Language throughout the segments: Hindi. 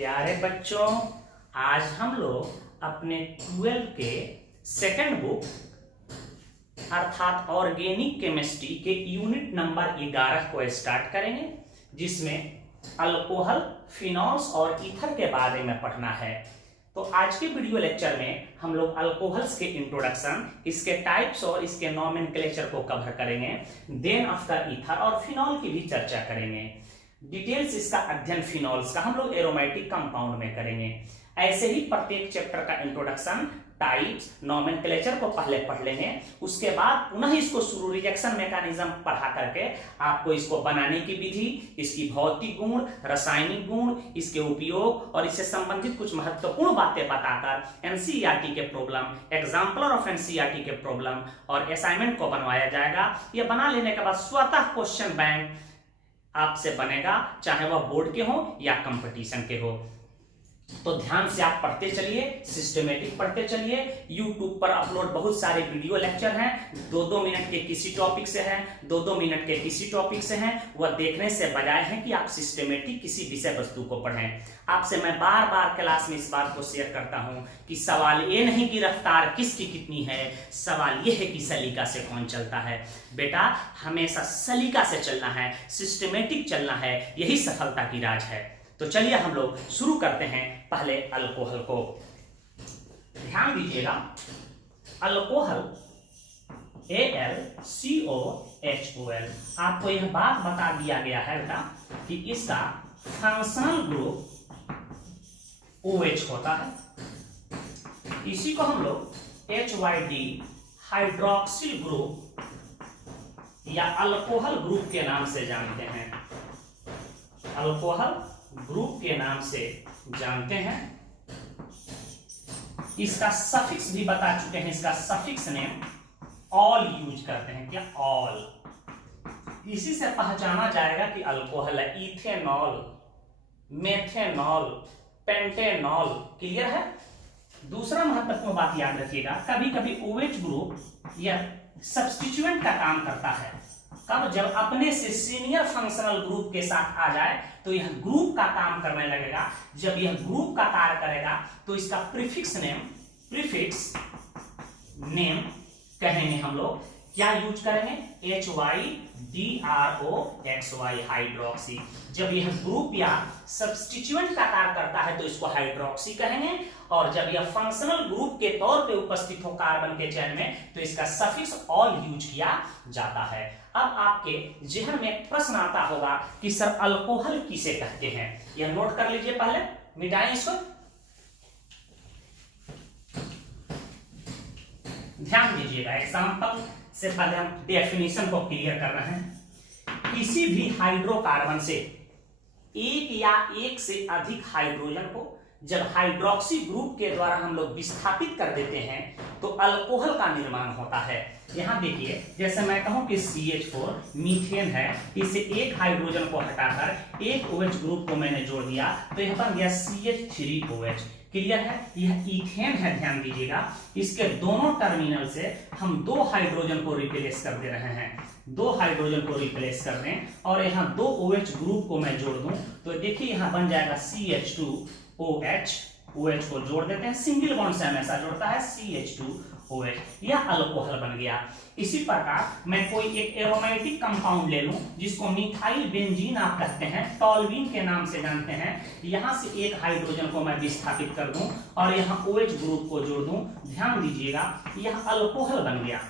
प्यारे बच्चों, आज हम लोग अपने 12 के सेकंड बुक अर्थात ऑर्गेनिक केमिस्ट्री के यूनिट नंबर 11 को स्टार्ट करेंगे, जिसमें अल्कोहल, फिनॉल्स और ईथर के बारे में पढ़ना है। तो आज के वीडियो लेक्चर में हम लोग अल्कोहल्स के इंट्रोडक्शन, इसके टाइप्स और इसके नॉमेनक्लेचर को कवर करेंगे। देन आफ्टर ईथर और फिनॉल की भी चर्चा करेंगे। डिटेल्स इसका अध्ययन फिनॉल्स का हम लोग एरोमेटिक कंपाउंड में करेंगे। ऐसे ही प्रत्येक चैप्टर का इंट्रोडक्शन, टाइप्स, नॉमेनक्लेचर को पहले पढ़ लेंगे। उसके बाद पुनः इसको शुरू रिएक्शन मैकेनिज्म पढ़ा करके आपको इसको बनाने की विधि, इसकी भौतिक गुण, रासायनिक गुण, इसके उपयोग और इससे संबंधित कुछ महत्वपूर्ण बातें बताकर एनसीईआरटी के प्रॉब्लम, एग्जाम्पलर ऑफ एनसीईआरटी के प्रॉब्लम और असाइनमेंट को बनवाया जाएगा। यह बना लेने के बाद स्वतः क्वेश्चन बैंक आपसे बनेगा, चाहे वह बोर्ड के हो या कंपटीशन के हो। तो ध्यान से आप पढ़ते चलिए, सिस्टमेटिक पढ़ते चलिए। YouTube पर अपलोड बहुत सारे वीडियो लेक्चर हैं, 2-2 मिनट के किसी टॉपिक से हैं, 2-2 मिनट के किसी टॉपिक से हैं। वह देखने से बजाय है कि आप सिस्टमेटिक किसी विषय वस्तु को पढ़ें। आपसे मैं बार बार क्लास में इस बात को शेयर करता हूं कि सवाल ये नहीं कि रफ्तार किसकी कितनी है, सवाल यह है कि सलीका से कौन चलता है। बेटा, हमेशा सलीका से चलना है, सिस्टमेटिक चलना है, यही सफलता की राज है। तो चलिए हम लोग शुरू करते हैं पहले अल्कोहल को। ध्यान दीजिएगा, अल्कोहल AlCOHOL, आपको यह बात बता दिया गया है बेटा कि इसका फंक्शनल ग्रुप OH होता है। इसी को हम लोग HYD हाइड्रोक्सिल ग्रुप या अल्कोहल ग्रुप के नाम से जानते हैं। अल्कोहल ग्रुप के नाम से जानते हैं। इसका सफिक्स भी बता चुके हैं, इसका सफिक्स नेम ऑल यूज करते हैं। क्या? ऑल। इसी से पहचाना जाएगा कि अल्कोहल है। Ethanol, methanol, pentanol. क्लियर है? दूसरा महत्वपूर्ण बात याद रखिएगा, कभी कभी OH ग्रुप या सब्स्टिट्यूएंट का काम करता है। कब? जब अपने से सीनियर फंक्शनल ग्रुप के साथ आ जाए तो यह ग्रुप का काम करने लगेगा। जब यह ग्रुप का कार्य करेगा तो इसका प्रीफिक्स नेम कहेंगे हम लोग। क्या यूज करेंगे? HYDROXY hydroxy. जब यह ग्रुप या सब्स्टिट्यूएंट का कार्य करता है तो इसको हाइड्रोक्सी कहेंगे, और जब यह फंक्शनल ग्रुप के तौर पे उपस्थित हो कार्बन के चेन में तो इसका सफिक्स ऑल यूज किया जाता है। अब आपके जहन में एक प्रश्न आता होगा कि सर अल्कोहल किसे कहते हैं? यह नोट कर लीजिए, पहले मिटाएं इसको। ध्यान दीजिएगा, एग्जांपल से पहले हम डेफिनेशन को क्लियर कर रहे हैं। किसी भी हाइड्रोकार्बन से एक या एक से अधिक हाइड्रोजन को जब हाइड्रोक्सी ग्रुप के द्वारा हम लोग विस्थापित कर देते हैं तो अल्कोहल का निर्माण होता है। यहां देखिए, जैसे मैं कहूं कि CH4 मीथेन है, इसे एक हाइड्रोजन को हटाकर एक OH ग्रुप को मैंने जोड़ दिया तो यह बन गया CH3OH। क्लियर है? यह इथेन है। ध्यान दीजिएगा, इसके दोनों टर्मिनल से हम 2 हाइड्रोजन को रिप्लेस कर दे रहे हैं। 2 हाइड्रोजन को रिप्लेस कर दें और यहाँ 2 OH ग्रुप को मैं जोड़ दूं तो देखिए यहाँ बन जाएगा CH2OH। OH को जोड़ देते हैं, सिंगल बॉन्ड से हमेशा जोड़ता है, CH2OH। यह अल्कोहल बन गया। इसी प्रकार मैं कोई एक एरोमेटिक कंपाउंड ले लूं जिसको मिथाइल बेंजीन आप कहते हैं, टॉल्यूइन के नाम से जानते हैं। यहां से एक हाइड्रोजन को मैं विस्थापित कर दूं और यहां OH ग्रुप को जोड़ दूं। ध्यान दीजिएगा, यह अल्कोहल बन गया,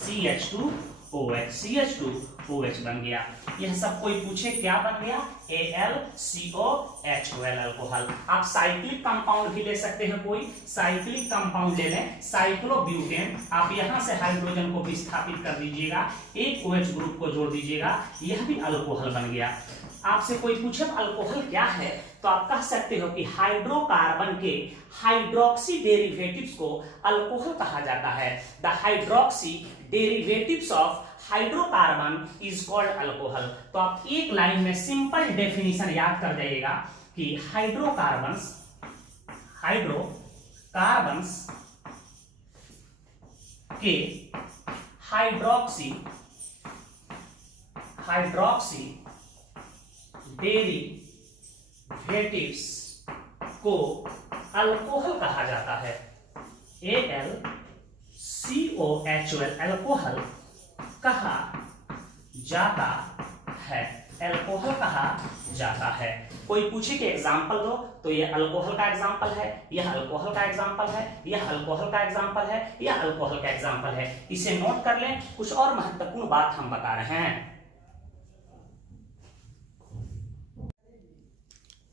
CH2OH बन गया। यह सब कोई पूछे क्या बन गया? AlCOHOL alcohol. आप साइक्लिक कंपाउंड भी ले सकते हैं, कोई साइक्लिक कंपाउंड ले लें, साइक्लोब्यूटेन। आप यहां से हाइड्रोजन को विस्थापित कर दीजिएगा, एक OH ग्रुप को जोड़ दीजिएगा, यह भी अल्कोहल बन गया। आपसे कोई पूछे अल्कोहल क्या है तो आप कह सकते हो कि हाइड्रोकार्बन के हाइड्रोक्सी डेरिवेटिव्स को अल्कोहल कहा जाता है। The hydroxy derivatives of hydrocarbon is called alcohol. तो आप एक लाइन में सिंपल डेफिनेशन याद कर जाइएगा कि हाइड्रोकार्बन्स के हाइड्रोक्सी डेरिवेटिव्स डेरिवेटिव्स को अल्कोहल कहा जाता है। AlCOHol अल्कोहल कहा जाता है, अल्कोहल कहा जाता है। कोई पूछे कि एग्जाम्पल दो, तो यह अल्कोहल का एग्जाम्पल है, यह अल्कोहल का एग्जाम्पल है, यह अल्कोहल का एग्जाम्पल है, यह अल्कोहल का एग्जाम्पल है। इसे नोट कर लें। कुछ और महत्वपूर्ण बात हम बता रहे हैं।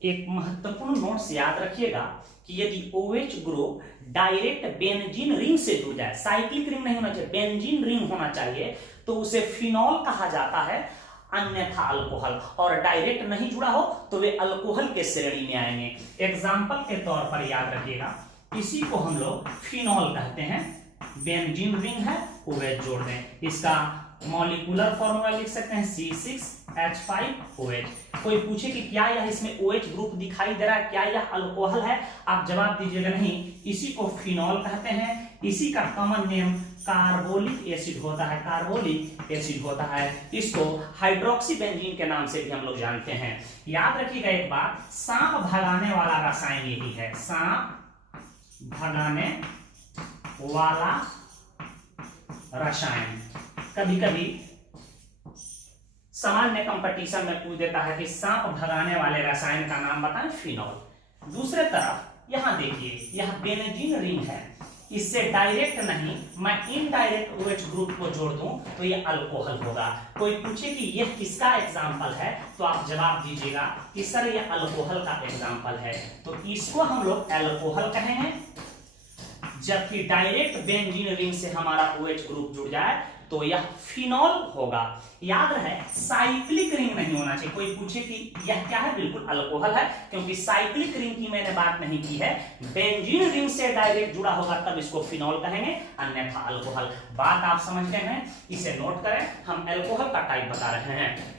एक महत्वपूर्ण नोट्स याद रखिएगा कि यदि OH group direct benzene ring से जुड़ जाए, साइक्लिक रिंग नहीं होना चाहिए, बेंजीन रिंग होना चाहिए, तो उसे फिनॉल कहा जाता है, अन्यथा अल्कोहल। और डायरेक्ट नहीं जुड़ा हो तो वे अल्कोहल के श्रेणी में आएंगे। एग्जाम्पल के तौर पर याद रखिएगा, इसी को हम लोग फिनॉल कहते हैं। बेंजीन रिंग है, OH जोड़ दें, इसका मॉलिक्यूलर फॉर्मूला लिख सकते हैं C6H5OH। कोई पूछे कि क्या यह इसमें OH ग्रुप दिखाई दे रहा है, क्या यह अल्कोहल है, आप जवाब दीजिएगा नहीं, इसी को फिनॉल कहते हैं। इसी का कॉमन नेम कार्बोलिक एसिड होता है, कार्बोलिक एसिड होता है। इसको हाइड्रोक्सी बेंजीन के नाम से भी हम लोग जानते हैं। याद रखिएगा एक बात, सांप भगाने वाला रसायन यही है, सांप भगाने वाला रसायन। कभी कभी सामान्य कंपटीशन में पूछ देता है कि सांप भगाने वाले रसायन का नाम बताएं, फिनॉल। दूसरे तरफ यहां देखिए, यह बेंजीन रिंग है, इससे डायरेक्ट नहीं, मैं इनडायरेक्ट OH ग्रुप को जोड़ दूं तो यह अल्कोहल होगा। कोई पूछे कि यह किसका एग्जाम्पल है, तो आप जवाब दीजिएगा कि सर यह अल्कोहल का एग्जाम्पल है, तो इसको हम लोग अल्कोहल कहेंगे। जबकि डायरेक्ट बेंजीन रिंग से हमारा OH ग्रुप जुड़ जाए तो यह फिनॉल होगा। याद रहे, साइक्लिक रिंग नहीं होना चाहिए। कोई पूछे कि यह क्या है, बिल्कुल अल्कोहल है, क्योंकि साइक्लिक रिंग की मैंने बात नहीं की है। बेंजीन रिंग से डायरेक्ट जुड़ा होगा तब इसको फिनॉल कहेंगे, अन्यथा अल्कोहल। बात आप समझ गए हैं, इसे नोट करें। हम अल्कोहल का टाइप बता रहे हैं।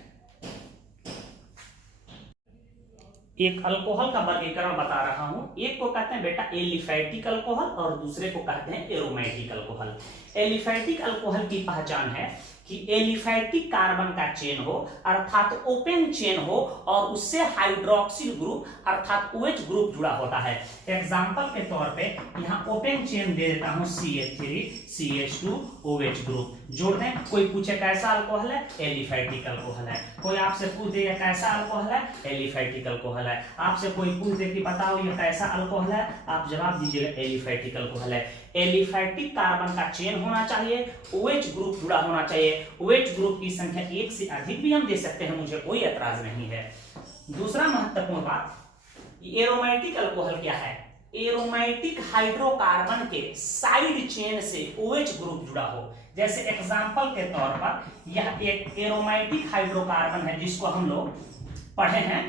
एक अल्कोहल का वर्गीकरण बता रहा हूं। एक को कहते हैं बेटा एलिफैटिक अल्कोहल और दूसरे को कहते हैं एरोमेटिक अल्कोहल। एलिफैटिक अल्कोहल की पहचान है कि एलिफैटिक कार्बन का चेन हो, अर्थात ओपन चेन हो, और उससे हाइड्रोक्सिल ग्रुप अर्थात OH ग्रुप जुड़ा होता है। एग्जांपल के तौर पे यहां ओपन चेन दे देता हूं, CH3CH2OH ग्रुप जोड़ दें। कोई पूछे कैसा अल्कोहल है, एलिफैटिक अल्कोहल है। कोई आपसे पूछ देगा कैसा अल्कोहल है, एलिफैटिक अल्कोहल है। आपसे कोई पूछ दे कि बताओ ये कैसा अल्कोहल है, आप जवाब दीजिएगा एलिफैटिक अल्कोहल है। एलिफैटिक कार्बन का चेन होना चाहिए, OH ग्रुप जुड़ा होना चाहिए। OH ग्रुप की संख्या एक से अधिक भी हम दे सकते हैं, मुझे कोई ऐतराज नहीं है। दूसरा महत्वपूर्ण बात, एरोमेटिक अल्कोहल क्या है। एरोमेटिक हाइड्रोकार्बन के साइड चेन से OH ग्रुप जुड़ा हो। जैसे एग्जांपल के तौर पर यह एक एरोमेटिक हाइड्रोकार्बन है जिसको हम लोग पढ़े हैं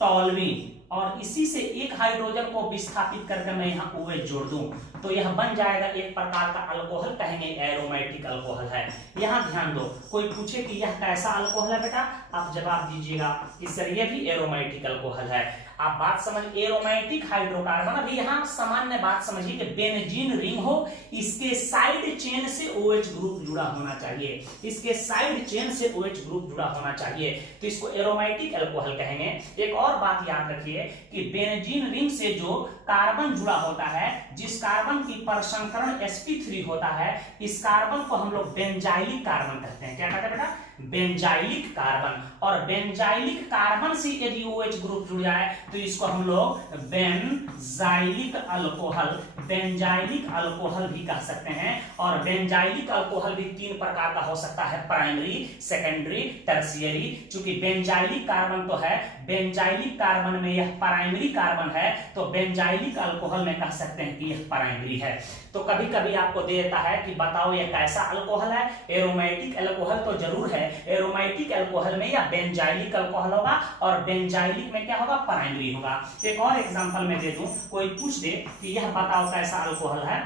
टॉल्यूइन, और इसी से एक हाइड्रोजन को विस्थापित करके मैं यहाँ OH जोड़ दूं तो यह बन जाएगा एक प्रकार का अल्कोहल, कहेंगे एरोमेटिक अल्कोहल है। यहाँ ध्यान दो, कोई पूछे कि यह कैसा अल्कोहल है बेटा, आप जवाब दीजिएगा कि सर यह भी एरोमेटिक अल्कोहल है। आप बात समझ, एरोमेटिक हाइड्रोकार्बन, अभी यहाँ सामान्य बात समझिए कि बेंजीन रिंग हो, इसके साइड चेन से OH ग्रुप जुड़ा होना चाहिए, इसके साइड चेन से OH ग्रुप जुड़ा होना चाहिए, तो इसको एरोमेटिक अल्कोहल कहेंगे। एक और बात याद रखिए कि बेंजीन रिंग से जो कार्बन जुड़ा होता है, जिस कार्बन की परसंकरण sp3 होता है, इस कार्बन को हम लोग बेंजाइलिक कार्बन कहते हैं। क्या कहते हैं बेटा, बेंजाइलिक कार्बन। और बेंजाइलिक कार्बन से यदि OH ग्रुप जुड़ जाए तो इसको हम लोग बेंजाइलिक अल्कोहल, बेंजाइलिक अल्कोहल भी कह सकते हैं। और बेंजाइलिक अल्कोहल भी तीन प्रकार का हो सकता है, प्राइमरी, सेकेंडरी, टर्शियरी। चूंकि बेंजाइलिक कार्बन तो है, बेंजाइलिक कार्बन में यह प्राइमरी कार्बन है, तो बेंजाइलिक अल्कोहल में कह सकते हैं कि यह प्राइमरी है। तो कभी कभी आपको देता है कि बताओ यह कैसा अल्कोहल है, एरोमेटिक अल्कोहल तो जरूर है, एरोमेटिक अल्कोहल में या बेंजाइलिक अल्कोहल होगा, और बेंजाइलिक में क्या होगा, प्राइमरी होगा। एक और एग्जांपल में दे दूं, कोई पूछ दे कि यह बताओ कैसा अल्कोहल है,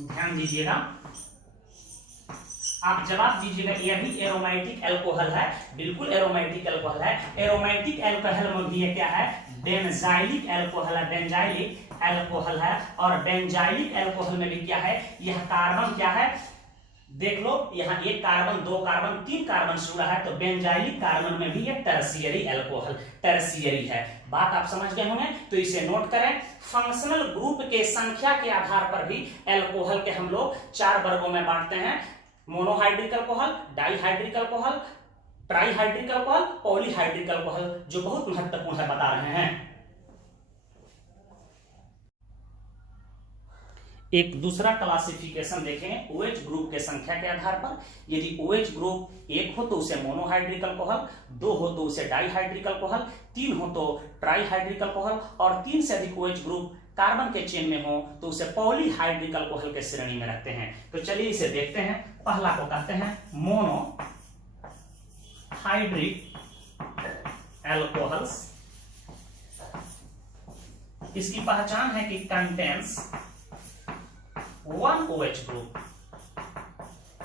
ध्यान दीजिएगा, आप जवाब दीजिएगा यह भी एरोमेटिक अल्कोहल है, बिल्कुल एरोमेटिक अल्कोहल है। एरोमेटिक अल्कोहल में भी क्या है, बेंजाइलिक अल्कोहल है, बेंजाइलिक अल्कोहल है। और बेंजाइलिक अल्कोहल में भी क्या है, यह कार्बन क्या है, देख लो यहाँ एक कार्बन, दो कार्बन, तीन कार्बन से जुड़ा है, तो बेंजाइलिक कार्बन में भी ये टर्शियरी एल्कोहल, टर्शियरी है। बात आप समझ गए होंगे, तो इसे नोट करें। फंक्शनल ग्रुप के संख्या के आधार पर भी एल्कोहल के हम लोग 4 वर्गों में बांटते हैं। Monohydric alcohol, dihydric alcohol, trihydric alcohol, polyhydric alcohol, जो बहुत महत्वपूर्ण है, बता रहे हैं। एक दूसरा क्लासिफिकेशन देखें OH ग्रुप के संख्या के आधार पर। यदि OH ग्रुप 1 हो तो उसे मोनोहाइड्रिक अल्कोहल, 2 हो तो उसे डाइहाइड्रिक अल्कोहल, 3 हो तो ट्राइहाइड्रिक अल्कोहल, और 3 से अधिक OH ग्रुप कार्बन के चेन में हो तो उसे पॉलीहाइड्रिक अल्कोहल के श्रेणी में रखते हैं। तो चलिए इसे देखते हैं। पहला को कहते हैं मोनोहाइड्रिक एल्कोहल्स। इसकी पहचान है कि कंटेंस 1 OH ग्रुप,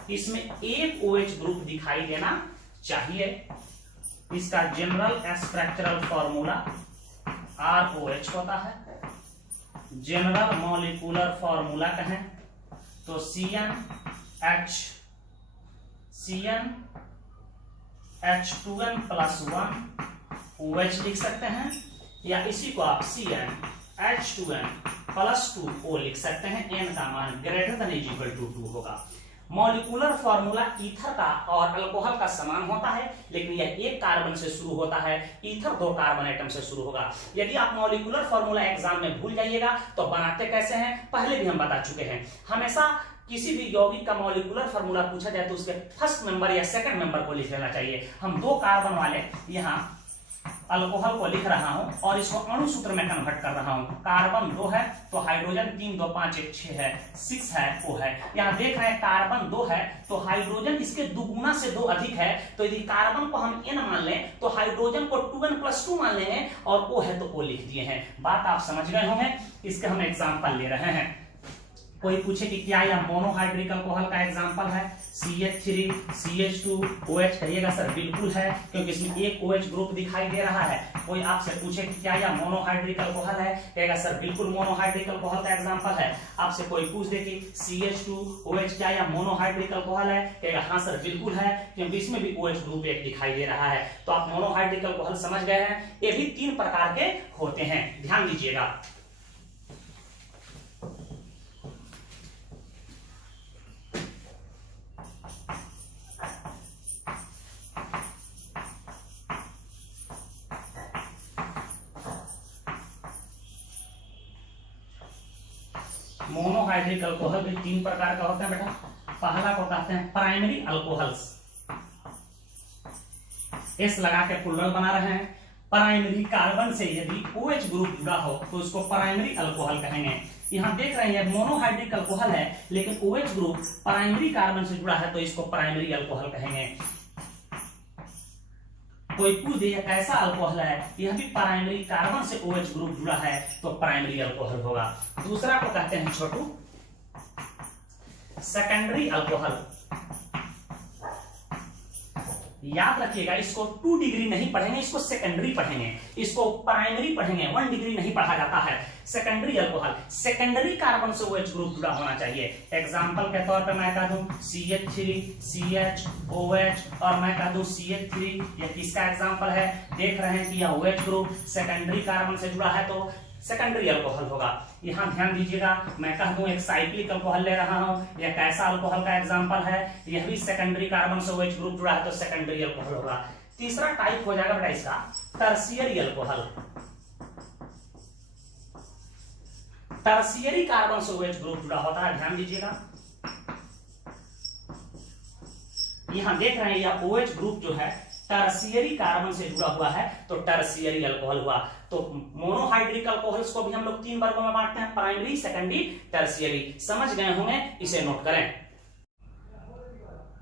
इसमें एक OH ग्रुप दिखाई देना चाहिए। इसका जनरल स्ट्रक्चरल फॉर्मूला ROH होता है। जनरल मॉलिक्यूलर फॉर्मूला कहें तो CnH2n+1 OH लिख सकते हैं, या इसी को आप CnH2n+2O लिख सकते हैं। n का मान ग्रेटर देन इक्वल टू 2 होगा। मॉलिक्यूलर फॉर्मूला ईथर का और अल्कोहल का समान होता है, लेकिन यह एक कार्बन से शुरू होता है, ईथर 2 कार्बन एटम से शुरू होगा। यदि आप मॉलिक्यूलर फॉर्मूला एग्जाम में भूल जाइएगा तो बनाते कैसे हैं पहले भी हम बता चुके हैं। हमेशा किसी भी यौगिक का मॉलिक्यूलर फॉर्मूला पूछा जाए तो उसके फर्स्ट मेंबर या सेकंड मेंबर को लिख लेना चाहिए। हम 2 कार्बन वाले यहाँ अल्कोहल को लिख रहा हूं और इसको अणु सूत्र में कन्वर्ट कर रहा हूं। कार्बन 2 है तो हाइड्रोजन 3, 2, 5, 1, 6 है, 6 है, O है। यहां देख रहे हैं कार्बन 2 है तो हाइड्रोजन इसके दुगुना से 2 अधिक है, तो यदि कार्बन को हम n मान लें तो हाइड्रोजन को 2n+2 मान लेंगे, और O है तो O लिख दिए हैं। बात आप समझ गए होंगे। इसके हम एग्जाम्पल ले रहे हैं। कोई पूछे कि क्या यह मोनोहाइड्रिक अल्कोहल का एग्जांपल है, CH3 CH2 OH, कहिएगा सर बिल्कुल है, क्योंकि इसमें एक OH ग्रुप दिखाई दे रहा है। कोई आपसे पूछे कि क्या यह मोनोहाइड्रिक अल्कोहल है, कहेगा सर बिल्कुल मोनोहाइड्रिक अल्कोहल का एग्जांपल है। आपसे कोई पूछ दे कि CH2 OH क्या यह मोनोहाइड्रिक अल्कोहल है, कहेगा हाँ सर बिल्कुल है, क्योंकि इसमें भी OH ग्रुप एक दिखाई दे रहा है। तो आप मोनोहाइड्रिक अल्कोहल समझ गए हैं। ये भी 3 प्रकार के होते हैं, ध्यान दीजिएगा। मोनोहाइड्रिक अल्कोहल भी 3 प्रकार का होता है बेटा। पहला को कहते हैं प्राइमरी अल्कोहल्स, एस लगा के प्लूरल बना रहे हैं। प्राइमरी कार्बन से यदि OH ग्रुप जुड़ा हो तो उसको प्राइमरी अल्कोहल कहेंगे। यहां देख रहे हैं मोनोहाइड्रिक अल्कोहल है लेकिन OH ग्रुप प्राइमरी कार्बन से जुड़ा है तो इसको प्राइमरी अल्कोहल कहेंगे। कोई पूछ दे कैसा अल्कोहल है, यह भी प्राइमरी कार्बन से OH ग्रुप जुड़ा है तो प्राइमरी अल्कोहल होगा। दूसरा को कहते हैं छोटू सेकेंडरी अल्कोहल। याद रखिएगा, इसको 2 डिग्री नहीं पढ़ेंगे, इसको सेकेंडरी पढ़ेंगे। इसको प्राइमरी पढ़ेंगे, 1 डिग्री नहीं पढ़ा जाता है। सेकेंडरी अल्कोहल, सेकेंडरी कार्बन से OH ग्रुप जुड़ा होना चाहिए। एग्जांपल के तौर पे मैं कह दूं CH3 CH OH और मैं कह दूं CH3, यह किसका एग्जांपल है। देख रहे हैं कि यह OH ग्रुप सेकेंडरी कार्बन से जुड़ा है तो सेकेंडरी अल्कोहल होगा। यहां ध्यान दीजिएगा, मैं कह दूं एक साइक्लिक अल्कोहल ले रहा हूं, यह कैसा अल्कोहल का एग्जांपल है, यह भी सेकेंडरी कार्बन से OH ग्रुप जुड़ा है तो सेकेंडरी अल्कोहल होगा। तीसरा टाइप हो जाएगा बेटा इसका टर्शियरी अल्कोहल। टर्शियरी कार्बन से OH ग्रुप जुड़ा होता है, ध्यान दीजिएगा। यहां देख रहे हैं यह OH ग्रुप जो है टर्शियरी कार्बन से जुड़ा हुआ है तो टर्शियरी अल्कोहल हुआ। तो मोनोहाइड्रिक अल्कोहल्स को भी हम लोग 3 वर्गों में बांटते हैं, प्राइमरी सेकेंडरी टर्शियरी। समझ गए होंगे, इसे नोट करें।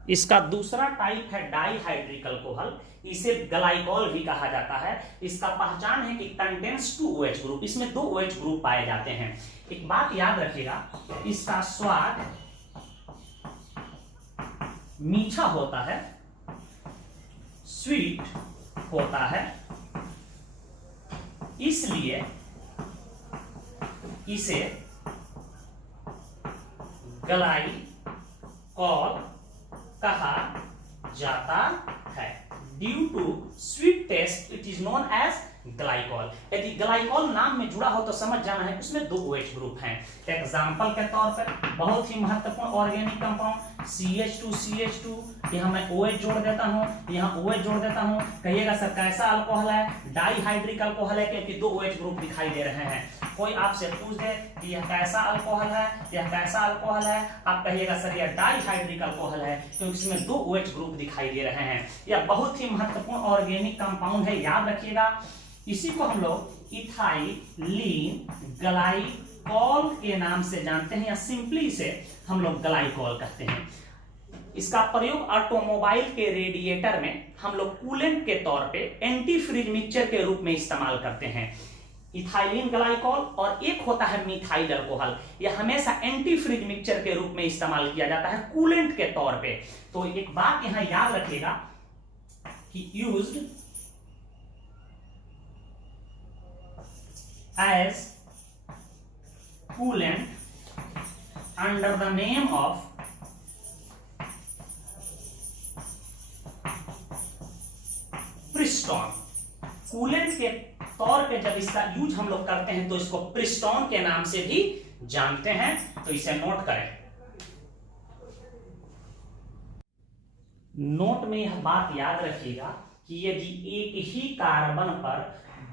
इसका दूसरा टाइप है डाइहाइड्रिक अल्कोहल, इसे ग्लाइकॉल भी कहा जाता है। इसका पहचान है कि कंटेन्स 2 OH ग्रुप, इसमें 2 OH ग्रुप पाए जाते हैं। एक बात याद रखिएगा, इसका स्वाद मीठा होता है, स्वीट होता है, इसलिए इसे ग्लाइकॉल कहा जाता है। Due to sweet taste it is known as glycol. यदि ग्लाइकॉल नाम में जुड़ा हो तो समझ जाना है उसमें दो OH ग्रुप हैं। एग्जाम्पल के तौर पर बहुत ही महत्वपूर्ण ऑर्गेनिक कंपाउंड CH2 यहाँ मैं OH जोड़ देता हूँ, यहाँ OH जोड़ देता हूँ। कहिएगा सर कैसा अल्कोहल है? डाइहाइड्रिक अल्कोहल है, क्योंकि दो OH ग्रुप दिखाई दे रहे हैं। कोई आपसे पूछ दे कि यह कैसा अल्कोहल है, यह कैसा अल्कोहल है, आप कहिएगा सर यह डाइहाइड्रिक अल्कोहल है, क्योंकि इसमें दो OH ग्रुप दिखाई दे रहे हैं। यह बहुत ही महत्वपूर्ण ऑर्गेनिक कंपाउंड है, याद रखिएगा। इसी को हम लोग इथाइलीन ग्लाइकॉल के नाम से जानते हैं, या सिंपली से हम लोग ग्लाइकॉल कहते हैं। इसका प्रयोग ऑटोमोबाइल के रेडिएटर में हम लोग कूलेंट के तौर पे एंटी फ्रीज मिक्सचर के रूप में इस्तेमाल करते हैं। इथाइलिन ग्लाइकॉल और एक होता है मिथाइल अल्कोहल, यह हमेशा एंटी फ्रीज मिक्सचर के रूप में इस्तेमाल किया जाता है कूलेंट के तौर पे। तो एक बात यहां याद रखिएगा कि used as coolant under the name of Prestone. Coolant के तौर पे जब इसका यूज हम लोग करते हैं तो इसको प्रिस्टॉन के नाम से भी जानते हैं, तो इसे नोट करें। नोट में यह बात याद रखिएगा कि यदि एक ही कार्बन पर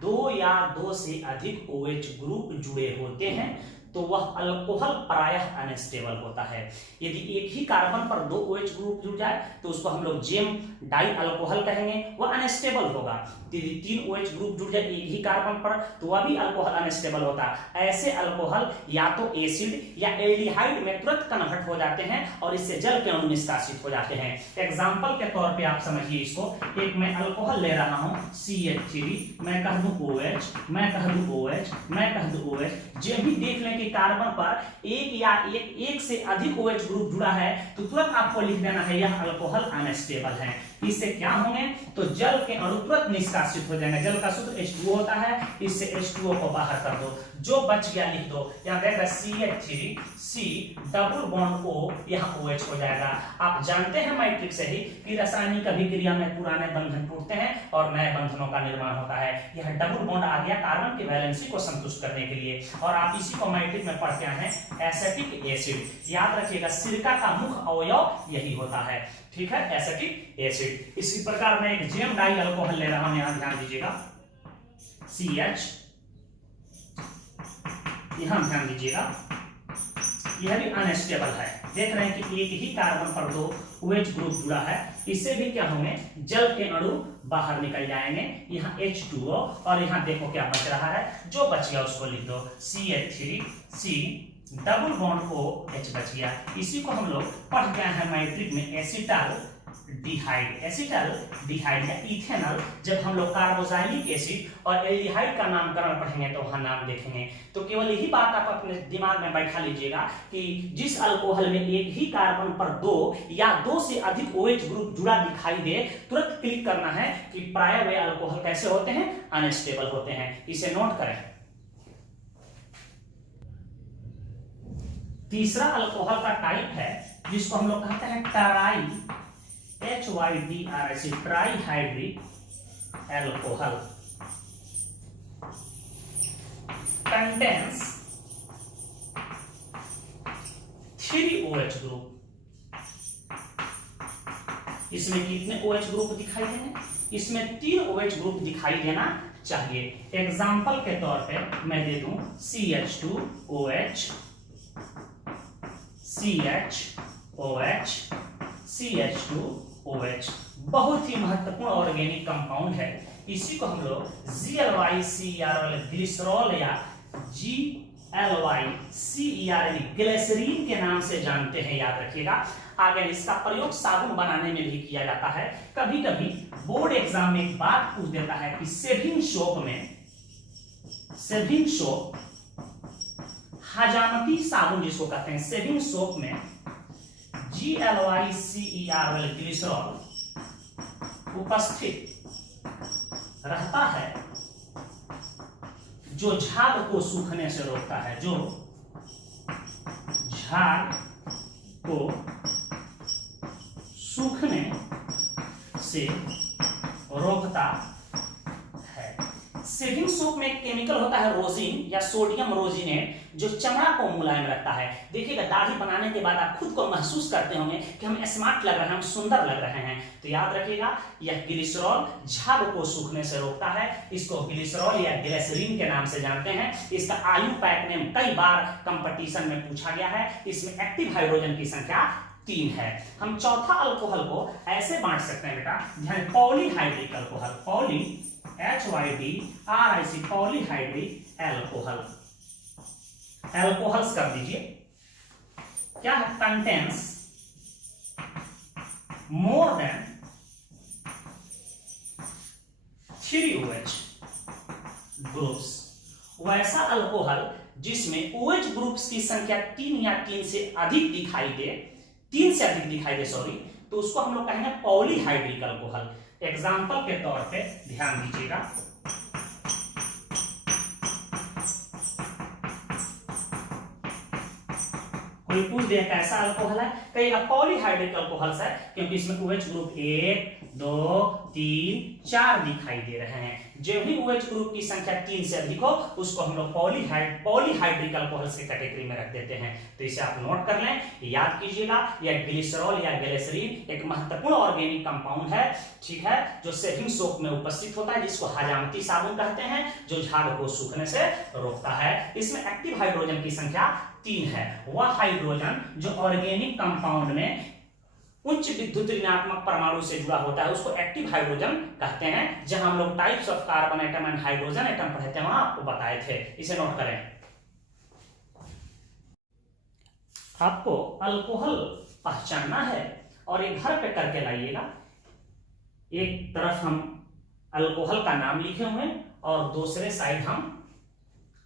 दो या दो से अधिक OH ग्रुप जुड़े होते हैं तो वह अल्कोहल प्रायः अनस्टेबल होता है। यदि एक ही कार्बन पर दो OH ग्रुप जुड़ जाए तो उसको हम लोग जेम डाई अल्कोहल कहेंगे, वह अनस्टेबल होगा। यदि तीन OH ग्रुप जुड़ जाए एक ही कार्बन पर तो वह भी अल्कोहल अनस्टेबल होता है। ऐसे अल्कोहल या तो एसिड या एल्डिहाइड में तुरंत कन्वर्ट हो जाते हैं और इससे जल के अणु निष्कासित हो जाते हैं। एग्जाम्पल के तौर पर आप समझिए इसको, एक मैं अल्कोहल ले रहा हूं CH3, मैं कह दूं OH, मैं कह दूं OH, मैं कह दूं OH। जब भी देख लें कार्बन पर एक या एक से अधिक OH ग्रुप जुड़ा है तो तुरंत आपको लिख देना है यह अल्कोहल अनस्टेबल है। इससे क्या होंगे तो जल के अणु तुरंत निष्कासित हो जाएंगे। जल का सूत्र H2O होता है, इससे H2O को बाहर कर दो, जो बच गया लिख दो। यहाँ देखा CH3C डबल बॉन्ड O, यहाँ OH हो जाएगा। आप जानते हैं मैट्रिक्स से ही कि रासायनिक अभिक्रिया में पुराने बंधन टूटते हैं और नए बंधनों का निर्माण होता है। यह डबल बॉन्ड आ गया कार्बन की वैलेंसी को संतुष्ट करने के लिए। और आप इसी को मैट्रिक में पढ़ते हैं एसिटिक एसिड। याद रखिएगा सिरका का मुख्य अवयव यही होता है, ठीक है, एसिटिक एसिड। इसी प्रकार मैं एक जेम डाई अल्कोहल ले रहा हूं, यहां ध्यान दीजिएगा CH, यहां ध्यान दीजिएगा यह भी अनस्टेबल है। देख रहे हैं कि एक ही कार्बन पर दो OH ग्रुप जुड़ा है, इससे भी क्या होंगे जल के अणु बाहर निकल जाएंगे। यहाँ H2O और यहाँ देखो क्या बच रहा है, जो बच गया उसको लिख दो CH3C डबल बॉन्ड OH बच गया। इसी को हम लोग पढ़ गए हैं मैट्रिक में एसिटाल डिहाइड या इथेनॉल। जब हम लोग कार्बोक्सिलिक एसिड और एल्डिहाइड का नामकरण पढ़ेंगे तो वहां नाम देखेंगे। तो केवल यही बात आप अपने दिमाग में बैठा लीजिएगा कि जिस अल्कोहल में एक ही कार्बन पर दो या दो से अधिक OH ग्रुप जुड़ा दिखाई दे, तुरंत क्लिक करना है कि प्राय वे अल्कोहल कैसे होते हैं, अनस्टेबल होते हैं। इसे नोट करें। तीसरा अल्कोहल का टाइप है जिसको हम लोग कहते हैं try HYDRIC trihydric alcohol. Contains 3 OH group. इसमें कितने OH ग्रुप दिखाई देंगे, इसमें 3 OH ग्रुप दिखाई देना चाहिए। एग्जाम्पल के तौर पे मैं दे दूं CH2OH, CHOH, CH2OH। बहुत ही महत्वपूर्ण ऑर्गेनिक कंपाउंड है। इसी को हम लोग GLYCEROL ग्लिसरॉल या GLYCEROL ग्लिसरीन के नाम से जानते हैं, याद रखिएगा। आगे इसका प्रयोग साबुन बनाने में भी किया जाता है। कभी कभी बोर्ड एग्जाम में एक बात पूछ देता है कि शेविंग सोप हजामती साबुन जिसको कहते हैं, शेविंग सोप में GLYCEROL ग्लिसरॉल उपस्थित रहता है, जो झाग को सूखने से रोकता है, जो झाग को सूखने से रोकता है। शेविंग सोप में एक केमिकल होता है रोजिन या सोडियम रोजिनेट, जो चमड़ा को मुलायम रखता है। देखिएगा, दाढ़ी बनाने के बाद आप खुद को महसूस करते होंगे कि हम स्मार्ट लग रहे हैं, हम सुंदर लग रहे हैं। तो याद रखिएगा, यह ग्लिसरॉल झाग को सूखने से रोकता है। इसको ग्लिसरॉल या ग्लिसरीन के नाम से जानते हैं। इसका IUPAC नेम कई बार कंपटीशन में पूछा गया है। इसमें एक्टिव हाइड्रोजन की संख्या 3 है। हम चौथा अल्कोहल को ऐसे बांट सकते हैं बेटा, ध्यान, polyhydric alcohol, poly HYDRIC, polyhydric alcohol. Alcohols कर दीजिए, क्या है, contains more than 3 OH groups. वैसा अल्कोहल जिसमें OH ग्रुप्स की संख्या 3 या 3 से अधिक दिखाई दे, सॉरी, तो उसको हम लोग कहेंगे पॉलीहाइड्रिक अल्कोहल। एग्जाम्पल के तौर पे ध्यान दीजिएगा, कोई पूछ दे कैसा अल्कोहल है, कहेगा पॉलीहाइड्रिक अल्कोहल है, क्योंकि इसमें OH ग्रुप 1 2 3 4 दिखाई दे रहे हैं। जो भी OH ग्रुप की संख्या 3 से अधिक हो उसको हम लोग पॉलीहाइड्रिक अल्कोहल की कैटेगरी में रख देते हैं। तो इसे आप नोट कर लें, याद कीजिएगा। यह ग्लिसरॉल या ग्लिसरीन एक महत्वपूर्ण ऑर्गेनिक कंपाउंड है, ठीक है, जो शेविंग सोप में उपस्थित होता है, जिसको हजामती साबुन कहते हैं, जो झाग को सूखने से रोकता है। इसमें एक्टिव हाइड्रोजन की संख्या 3 है। वह हाइड्रोजन जो ऑर्गेनिक कंपाउंड में उच्च विद्युत ऋणात्मक परमाणु से जुड़ा होता है, उसको एक्टिव हाइड्रोजन कहते हैं। जहां हम लोग types of carbon atom and hydrogen atom पढ़े थे, वहां आपको बताए थे। इसे नोट करें। आपको अल्कोहल पहचानना है और एक घर पे करके लाइएगा। एक तरफ हम अल्कोहल का नाम लिखे हुए हैं और दूसरे साइड हम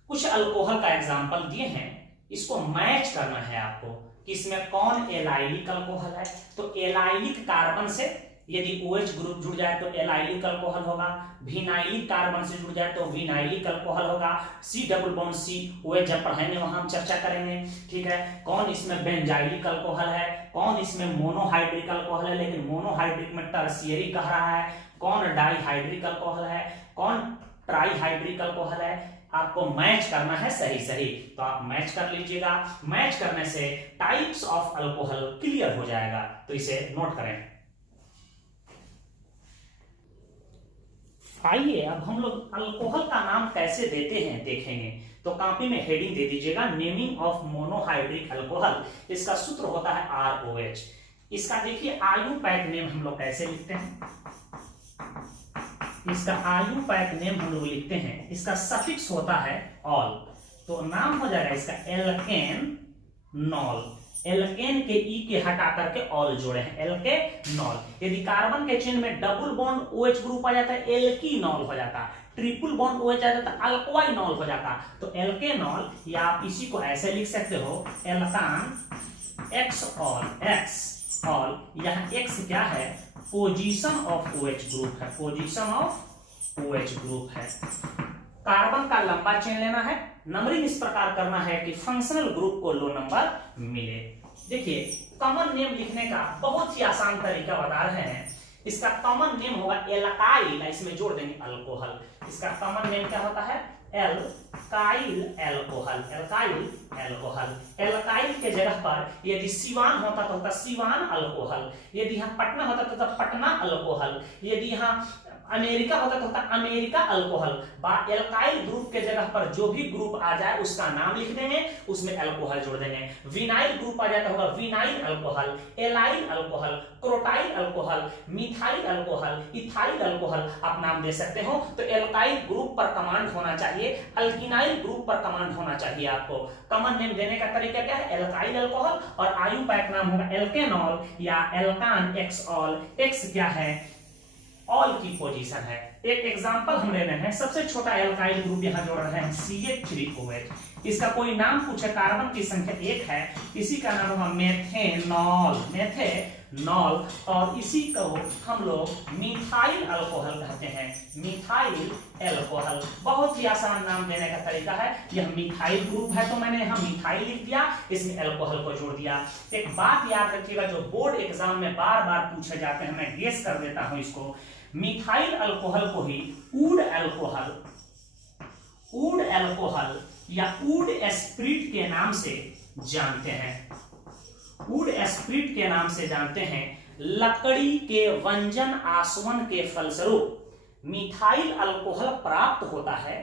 कुछ अल्कोहल का एग्जाम्पल दिए हैं। इसको मैच करना है आपको कि इसमें कौन एलाइलिक अल्कोहल है। तो एलाइलिक कार्बन से यदि OH ग्रुप जुड़ जाए तो एलाइलिक अल्कोहल होगा। विनाइलिक कार्बन से जुड़ जाए तो विनाइलिक अल्कोहल होगा। C double bond C OH जब पढ़ाएंगे वहां हम चर्चा करेंगे, ठीक है। कौन इसमें बेंजाइलिक अल्कोहल है, कौन इसमें मोनोहाइड्रिक अल्कोहल है, लेकिन मोनोहाइड्रिक में टर्शियरी कह रहा है, कौन डाइहाइड्रिक अल्कोहल है, कौन ट्राइहाइड्रिक अल्कोहल है। आपको मैच करना है सही सही, तो आप मैच कर लीजिएगा। मैच करने से टाइप्स ऑफ अल्कोहल क्लियर हो जाएगा। तो इसे नोट करें। आइए अब हम लोग अल्कोहल का नाम कैसे देते हैं देखेंगे। तो कॉपी में हेडिंग दे दीजिएगा, नेमिंग ऑफ मोनोहाइड्रिक अल्कोहल। इसका सूत्र होता है ROH। इसका देखिए IUPAC नेम हम लोग कैसे लिखते हैं। इसका IUPAC नेम हम लोग लिखते हैं, इसका सफिक्स होता है ऑल, तो नाम हो जाएगा इसका एल्केनॉल। एल्केन के ई के हटा करके ऑल जोड़े हैं, एल्केनॉल। यदि कार्बन के चेन में डबल बॉन्ड OH ग्रुप आ जाता है, एल्कीनॉल हो जाता, ट्रिपल बॉन्ड OH आ जाता, अल्कोइनॉल हो जाता। तो एल्केनॉल, या आप इसी को ऐसे लिख सकते हो, एल्कान एक्स ऑल। यहां एक्स क्या है, पोजीशन ऑफ OH ग्रुप है, पोजीशन ऑफ OH ग्रुप है। कार्बन का लंबा चेन लेना है, नंबरिंग इस प्रकार करना है कि फंक्शनल ग्रुप को लो नंबर मिले। देखिए, कॉमन नेम लिखने का बहुत ही आसान तरीका बता रहे हैं। इसका कॉमन नेम होगा एल्काइल, इसमें जोड़ देंगे अल्कोहल। इसका कॉमन नेम क्या होता है, alkyl alcohol. Alkyl alcohol, alkyl के जगह पर यदि सिवान होता तो होता सिवान अल्कोहल, यदि यहाँ पटना होता तो होता पटना अल्कोहल, यदि यहाँ अमेरिका होता तो होता अमेरिका अल्कोहल। एल्काइल ग्रुप के जगह पर जो भी ग्रुप आ जाए उसका नाम लिख देंगे, उसमें अल्कोहल जोड़ देंगे। विनाइल ग्रुप आ जाता होगा vinyl alcohol, allyl alcohol, crotyl alcohol, methyl alcohol, ethyl alcohol आप नाम दे सकते हो। तो एल्काइल ग्रुप पर कमांड होना चाहिए, अल्किनाइल ग्रुप पर कमांड होना चाहिए। आपको कॉमन नेम देने का तरीका क्या है, एल्काइल अल्कोहल, और IUPAC नाम होगा एल्केनॉल या एल्कान एक्स ऑल। एक्स क्या है, ऑल की पोजीशन है। एक एग्जांपल हम ले रहे हैं, सबसे छोटा एल्काइल ग्रुप यहां जोड़ रहे हैं CH3OH। इसका कोई नाम पूछे, कार्बन की संख्या 1 है, इसी का नाम होगा मेथेनॉल। नॉल, और इसी को हम लोग मिथाइल अल्कोहल कहते हैं, मिथाइल अल्कोहल। बहुत ही आसान नाम देने का तरीका है। यह मिथाइल ग्रुप है तो मैंने यहाँ मिथाइल लिख दिया, इसमें अल्कोहल को जोड़ दिया। एक बात याद रखिएगा, जो बोर्ड एग्जाम में बार बार पूछे जाते हैं, मैं गेस कर देता हूं इसको। मिथाइल अल्कोहल को he would alcohol, would alcohol या वुड एस्प्रिट के नाम से जानते हैं, वुड एस्प्रिट के नाम से जानते हैं। लकड़ी के वंजन आसवन के फलस्वरूप मिथाइल अल्कोहल प्राप्त होता है,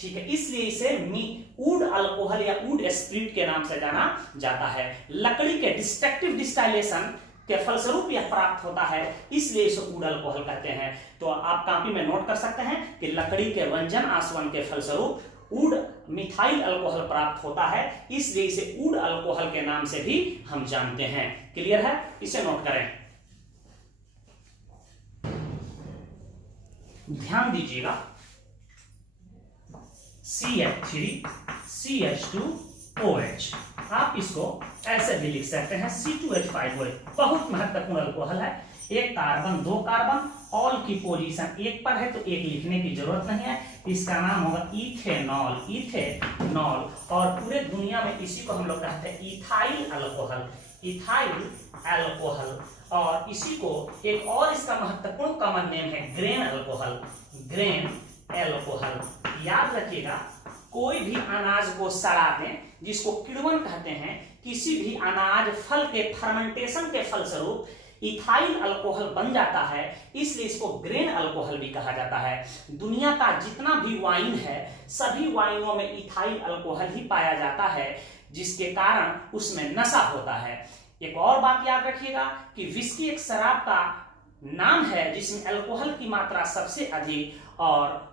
ठीक है, इसलिए इसे वुड अल्कोहल या वुड एस्प्रिट के नाम से जाना जाता है। लकड़ी के डिस्ट्रक्टिव डिस्टाइलेशन के फलस्वरूप यह प्राप्त होता है, इसलिए इसे वुड अल्कोहल कहते हैं। तो आप कॉपी में नोट कर सकते हैं कि लकड़ी के वंजन आसवन के फलस्वरूप वुड मिथाइल अल्कोहल प्राप्त होता है, इसलिए इसे वुड अल्कोहल के नाम से भी हम जानते हैं। क्लियर है? इसे नोट करें, ध्यान दीजिएगा। CH3 CH2OH, आप इसको ऐसे भी लिख सकते हैं C2H5OH। बहुत महत्वपूर्ण अल्कोहल है। एक कार्बन, दो कार्बन, ऑल की पोजीशन एक पर है तो एक लिखने की जरूरत नहीं है। इसका नाम होगा इथेनॉल, इथेनॉल। और पूरे दुनिया में इसी को हम लोग कहते हैं इथाइल अल्कोहल, इथाइल अल्कोहल। और इसी को एक और इसका महत्वपूर्ण कॉमन नेम है ग्रेन अल्कोहल, ग्रेन अल्कोहल। याद रखिएगा, कोई भी अनाज को सड़ा दें, जिसको किण्वन कहते हैं, किसी भी अनाज फल के फर्मेंटेशन के फलस्वरूप इथाइल अल्कोहल बन जाता है, इसलिए इसको ग्रेन अल्कोहल भी कहा जाता है। दुनिया का जितना भी वाइन है, सभी वाइनों में इथाइल अल्कोहल ही पाया जाता है, जिसके कारण उसमें नशा होता है। एक और बात याद रखिएगा कि विस्की एक शराब का नाम है जिसमें अल्कोहल की मात्रा सबसे अधिक, और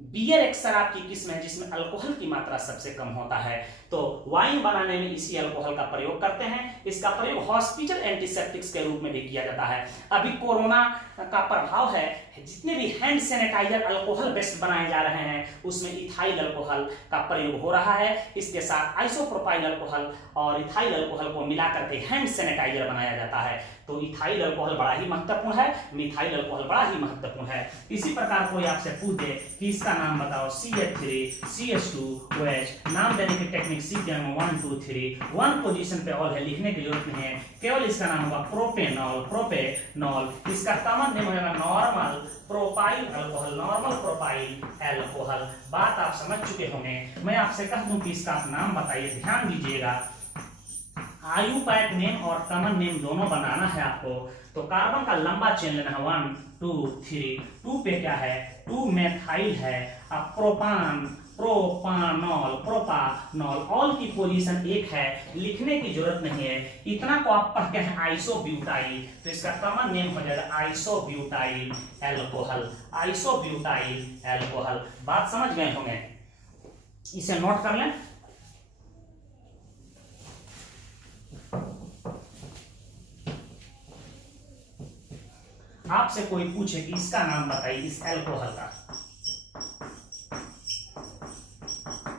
बियर एक शराब की किस्म है जिसमें अल्कोहल की मात्रा सबसे कम होता है। तो वाइन बनाने में इसी अल्कोहल का प्रयोग करते हैं। इसका प्रयोग हॉस्पिटल एंटीसेप्टिक्स के रूप में भी किया जाता है। अभी कोरोना का प्रभाव है, जितने भी हैंड सैनिटाइजर अल्कोहल बेस्ड बनाए जा रहे हैं उसमें इथाइल अल्कोहल का प्रयोग हो रहा है। इसके साथ आइसोप्रोपाइल अल्कोहल और इथाइल अल्कोहल को मिलाकर के हैंड सैनिटाइजर बनाया जाता है। तो इथाइल अल्कोहल बड़ा ही महत्वपूर्ण है, मिथाइल अल्कोहल बड़ा ही महत्वपूर्ण है। इसी प्रकार कोई आपसे पूछ दे कि इसका नाम बताओ, CH3 CH2OH, नाम देने की टेक्निक सीख गए 1 2 3, 1 पोजीशन पे ऑल है, लिखने की जरूरत नहीं है। केवल इसका नाम होगा प्रोपेनॉल, प्रोपेनॉल। इसका कॉमन नेम होगा normal propyl alcohol, normal propyl alcohol. बात आप समझ चुके होंगे। मैं आपसे कह दूं कि इसका आप नाम बताइए, ध्यान दीजिएगा। आयुपैक नेम और कॉमन नेम दोनों बनाना है आपको। तो कार्बन का लंबा चेन लेना है 1 2 3। 2 पे क्या है? 2 मेथाइल है। अब प्रोपान, प्रोपानॉल, प्रोपानॉल, ऑल की पोजीशन एक है, लिखने की जरूरत नहीं है। इतना को आप पढ़ के हैं आइसोब्यूटाइल, तो इसका कॉमन नेम हो जाएगा आइसोब्यूटाइल अल्कोहल, आइसोब्यूटाइल अल्कोहल। बात समझ गए होंगे, इसे नोट कर लें। आपसे कोई पूछे कि इसका नाम बताइए इस अल्कोहल का,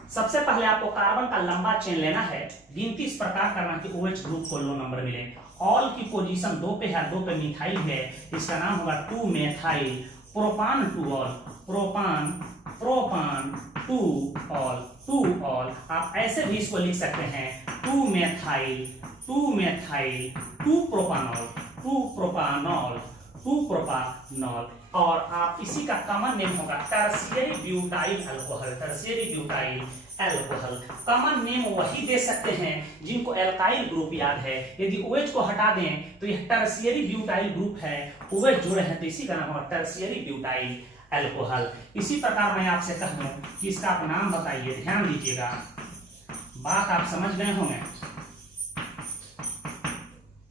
सबसे पहले आपको कार्बन का लंबा चेन लेना है। गिनती इस प्रकार करना कि OH ग्रुप को लो नंबर मिले। ऑल की पोजीशन 2 पे है, 2 पे मिथाइल है, इसका नाम होगा 2 methyl. Propan 2 ol, propan, propan 2 ol, 2 ol. आप ऐसे भी इसको लिख सकते हैं 2 मेथाइल, 2 मेथाइल, 2 प्रोपानॉल, 2 प्रोपानॉल, 2 प्रोपानॉल। और आप इसी का कॉमन नेम होगा tertiary butyl alcohol, tertiary butyl alcohol. Common name वही दे सकते हैं जिनको एल्काइल ग्रुप याद है। यदि OH को हटा दें तो यह टर्शियरी ब्यूटाइल ग्रुप है, OH जुड़े हैं तो इसी का नाम होगा टर्शियरी ब्यूटाइल अल्कोहल। इसी प्रकार मैं आपसे कह दूं कि इसका आप नाम बताइए, ध्यान दीजिएगा, बात आप समझ गए होंगे।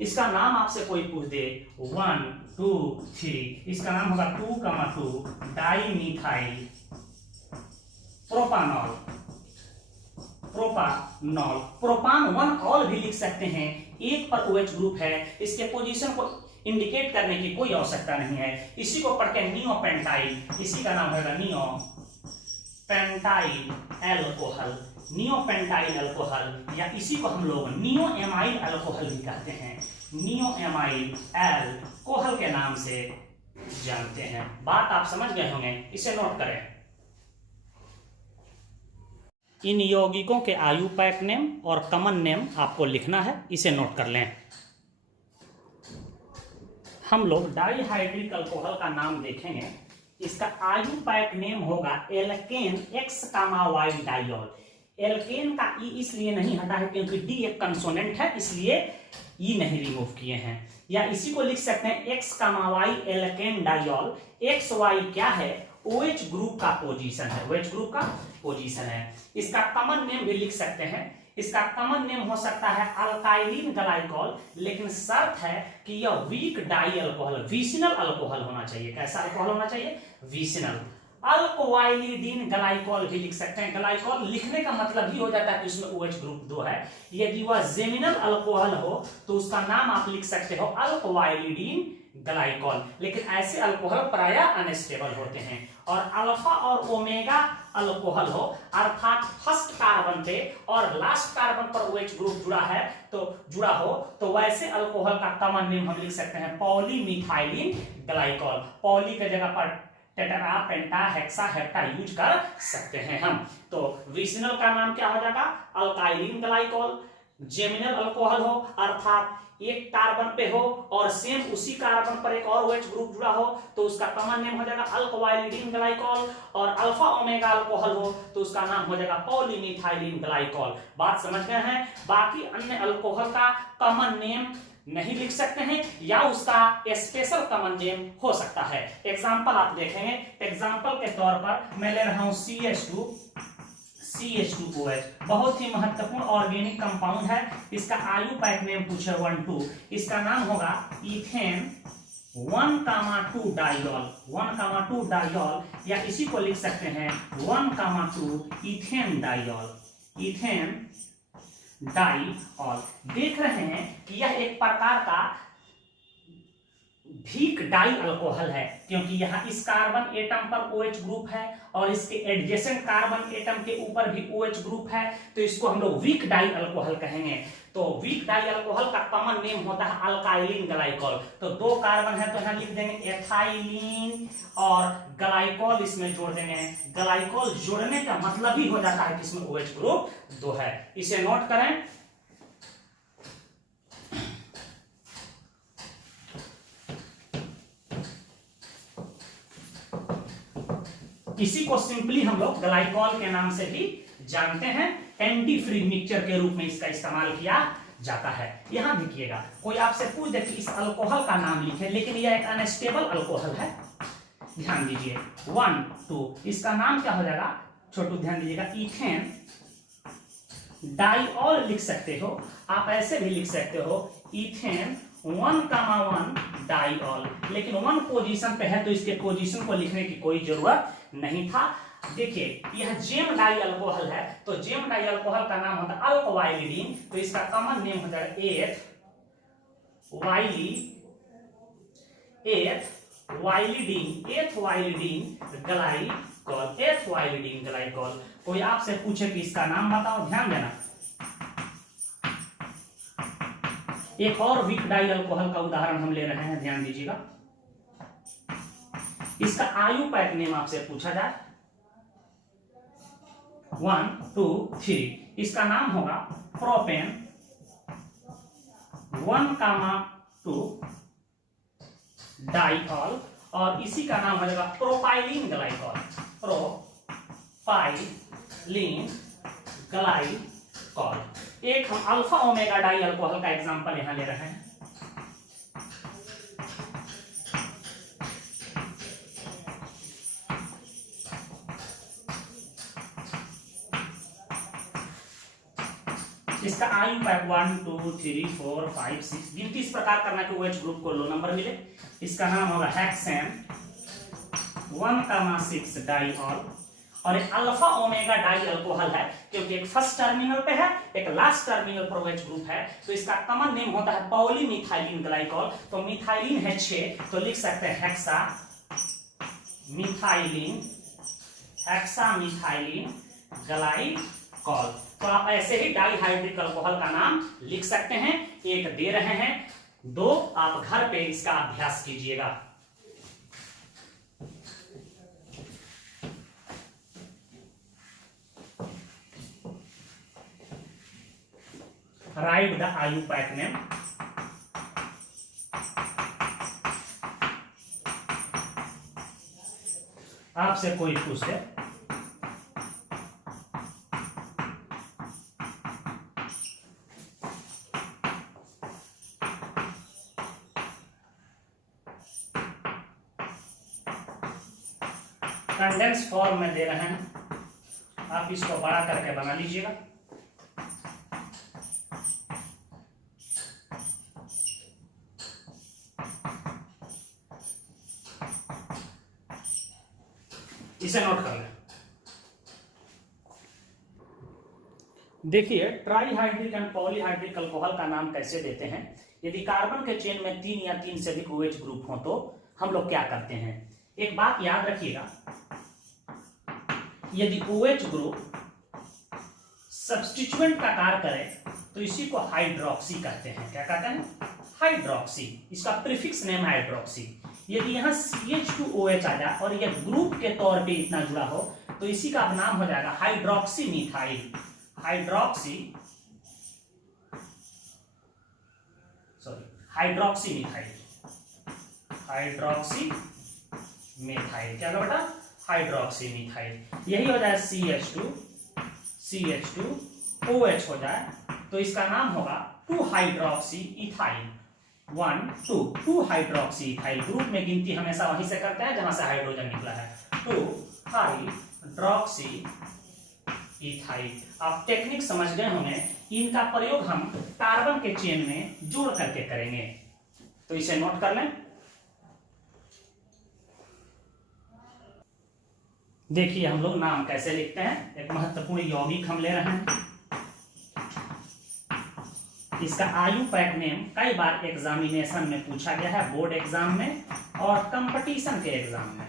इसका नाम आपसे कोई पूछ दे 1 2 3, इसका नाम होगा 2,2 डाइमीथाइल प्रोपानॉल, प्रोपानॉल। प्रोपान 1 ऑल भी लिख सकते हैं, एक पर OH ग्रुप है, इसके पोजीशन को इंडिकेट करने की कोई आवश्यकता नहीं है। इसी को पढ़ के नियोपेंटाइल, इसी का नाम होगा नियोपेंटाइल अल्कोहल, नियोपेंटाइल अल्कोहल, या इसी को हम लोग नियोएमाइल अल्कोहल भी कहते हैं। नियोएमाइल अल्कोहल के नाम से जानते हैं। बात आप समझ गए होंगे, इसे नोट करें। इन यौगिकों के आयुपैक नेम और कॉमन नेम आपको लिखना है, इसे नोट कर लें। हम लोग डाइहाइड्रिक अल्कोहल का नाम देखेंगे। इसका आयुपैक नेम होगा alkene x comma Y diol. Alkene का ई इसलिए नहीं हटा है क्योंकि डी एक कंसोनेंट है, इसलिए ई नहीं रिमूव किए हैं। या इसी को लिख सकते हैं x comma y alkane diol. X y क्या है? OH ग्रुप का पोजीशन है, OH ग्रुप का पोजीशन है। इसका कॉमन नेम भी लिख सकते हैं। इसका कॉमन नेम हो सकता है अल्काइलिन ग्लाइकॉल, लेकिन शर्त है कि यह vic di alcohol, vicinal alcohol होना चाहिए। कैसा अल्कोहल होना चाहिए? विसिनल। अल्कोवाइलिडीन ग्लाइकॉल भी लिख सकते हैं। ग्लाइकॉल लिखने का मतलब ही हो जाता है कि उसमें OH ग्रुप 2 है। यदि वह जेमिनल अल्कोहल हो तो उसका नाम आप लिख सकते हो अल्कोवाइलिडीन ग्लाइकॉल। लेकिन ऐसे अल्कोहल प्रायः अनस्टेबल होते हैं। और अल्फा और ओमेगा अल्कोहल हो, अर्थात फर्स्ट कार्बन पे और लास्ट कार्बन पर OH ग्रुप जुड़ा हो तो वैसे अल्कोहल का कॉमन नेम हम लिख सकते हैं पॉलीमिथाइलिन ग्लाइकॉल। पॉली के जगह पर टेट्रा, पेंटा, हेक्सा, हेप्टा यूज कर सकते हैं हम। तो विसिनल का नाम क्या हो जाएगा? अल्काइलिन ग्लाइकॉल। जेमिनल अल्कोहल हो, अर्थात एक कार्बन पे हो और सेम उसी कार्बन पर एक और OH ग्रुप जुड़ा हो तो उसका कॉमन नेम हो जाएगा अल्कोवाइलिडीन ग्लाइकॉल। और अल्फा ओमेगा अल्कोहल हो तो उसका नाम हो जाएगा पॉलीमिथाइलिन ग्लाइकॉल। बात समझ गए हैं? बाकी अन्य अल्कोहल का कॉमन नेम नहीं लिख सकते हैं या उसका स्पेशल कॉमन नेम हो सकता है। एग्जांपल आप देखेंगे। एग्जांपल के तौर पर मैं ले रहा हूं CH2OH, बहुत ही महत्वपूर्ण ऑर्गेनिक कंपाउंड है। इसका आयुपैक नेम पूछे 1,2, इसका नाम होगा इथेन 1,2 डाइऑल। 1,2 डाइऑल, या इसी को लिख सकते हैं 1,2 इथेन डाइऑल। Ethane diol. देख रहे हैं कि यह एक प्रकार का वीक डाई अल्कोहल है क्योंकि यहाँ इस कार्बन एटम पर OH ग्रुप है और इसके एडजेसेंट कार्बन एटम के ऊपर भी OH ग्रुप है, तो इसको हम लोग वीक डाई अल्कोहल कहेंगे। तो वीक डाई अल्कोहल का कॉमन नेम होता है अल्काइलिन ग्लाइकॉल। तो 2 कार्बन है तो यहाँ लिख देंगे एथाइलिन और ग्लाइकॉल इसमें जोड़ देंगे। ग्लाइकॉल जोड़ने का मतलब ही हो जाता है कि इसमें OH ग्रुप 2 है। इसे नोट करें। इसी को सिंपली हम लोग ग्लाइकॉल के नाम से भी जानते हैं। एंटी फ्री मिक्सचर के रूप में इसका इस्तेमाल किया जाता है। यहां देखिएगा, कोई आपसे पूछ दे कि इस अल्कोहल का नाम लिखे, लेकिन यह एक अनस्टेबल अल्कोहल है। ध्यान दीजिए 1, 2, इसका नाम क्या हो जाएगा? छोटू ध्यान दीजिएगा, इथेन डाइऑल लिख सकते हो। आप ऐसे भी लिख सकते हो इथेन 1,1 डाइऑल, लेकिन 1 पोजीशन पे है तो इसके पोजीशन को लिखने की कोई जरूरत नहीं था। देखिए यह जेम डाई अल्कोहल है, तो जेम डाई अल्कोहल का नाम होता है अल्कोवाइलिडीन, तो इसका कॉमन नेम होता है एथवाइलिडीन ग्लाइकॉल। कोई आपसे पूछे कि इसका नाम बताओ, ध्यान देना। एक और वीक डाई अल्कोहल का उदाहरण हम ले रहे हैं, ध्यान दीजिएगा। इसका आयुपैक नेम आपसे पूछा जाए 1, 2, 3, इसका नाम होगा प्रोपेन 1,2 डाइऑल और इसी का नाम हो जाएगा प्रोपाइलिन ग्लाइकॉल। Propylene glycol. एक हम अल्फा ओमेगा डाई अल्कोहल का एग्जांपल यहां ले रहे हैं। इसका आयुपैक 1, 2, 3, 4, 5, 6, गिनती इस प्रकार करना कि OH ग्रुप को लो नंबर मिले। इसका नाम होगा हेक्सेन 1,6 डाइऑल और एक अल्फा ओमेगा डाई अल्कोहल है क्योंकि एक फर्स्ट टर्मिनल पे है, एक लास्ट टर्मिनल पर OH ग्रुप है, तो इसका कॉमन नेम होता है पॉलीमिथाइलिन ग्लाइकॉल। तो मिथाइलिन है 6, तो लिख सकते हैं हेक्सा मिथाइलिन ग्लाइकॉल। तो आप ऐसे ही डाइहाइड्रिक अल्कोहल का नाम लिख सकते हैं। एक दे रहे हैं 2 आप घर पे इसका अभ्यास कीजिएगा। Right the IUPAC name. आपसे कोई पूछे कंडेंस फॉर्म में दे रहे हैं, आप इसको बड़ा करके बना लीजिएगा। इसे नोट कर लें। देखिए ट्राईहाइड्रिक एंड पॉलीहाइड्रिक अल्कोहल का नाम कैसे देते हैं। यदि कार्बन के चेन में 3 या 3 से अधिक OH ग्रुप हो तो हम लोग क्या करते हैं। एक बात याद रखिएगा, यदि OH ग्रुप सब्स्टिट्यूएंट का कार्य करे तो इसी को हाइड्रोक्सी कहते हैं। क्या कहते हैं? हाइड्रोक्सी। इसका प्रीफिक्स नेम है हाइड्रोक्सी। यदि यहां CH2OH आ जाए और यह ग्रुप के तौर पे इतना जुड़ा हो तो इसी का अब नाम हो जाएगा hydroxy methyl. Hydroxy methyl. Hydroxy methyl क्या बेटा? Hydroxy methyl. यही हो जाए CH2OH हो जाए तो इसका नाम होगा 2 hydroxy ethyl. 2 hydroxy ethyl. Group में गिनती हमेशा वहीं से करते हैं जहां से हाइड्रोजन निकला है। 2 हाइड्रोक्सी इथाइल। आप टेक्निक समझ गए होंगे। इनका प्रयोग हम कार्बन के चेन में जोड़ करके करेंगे, तो इसे नोट कर लें। देखिए हम लोग नाम कैसे लिखते हैं। एक महत्वपूर्ण यौगिक हम ले रहे हैं। इसका IUPAC नेम कई बार एग्जामिनेशन में पूछा गया है, बोर्ड एग्जाम में और कंपटीशन के एग्जाम में।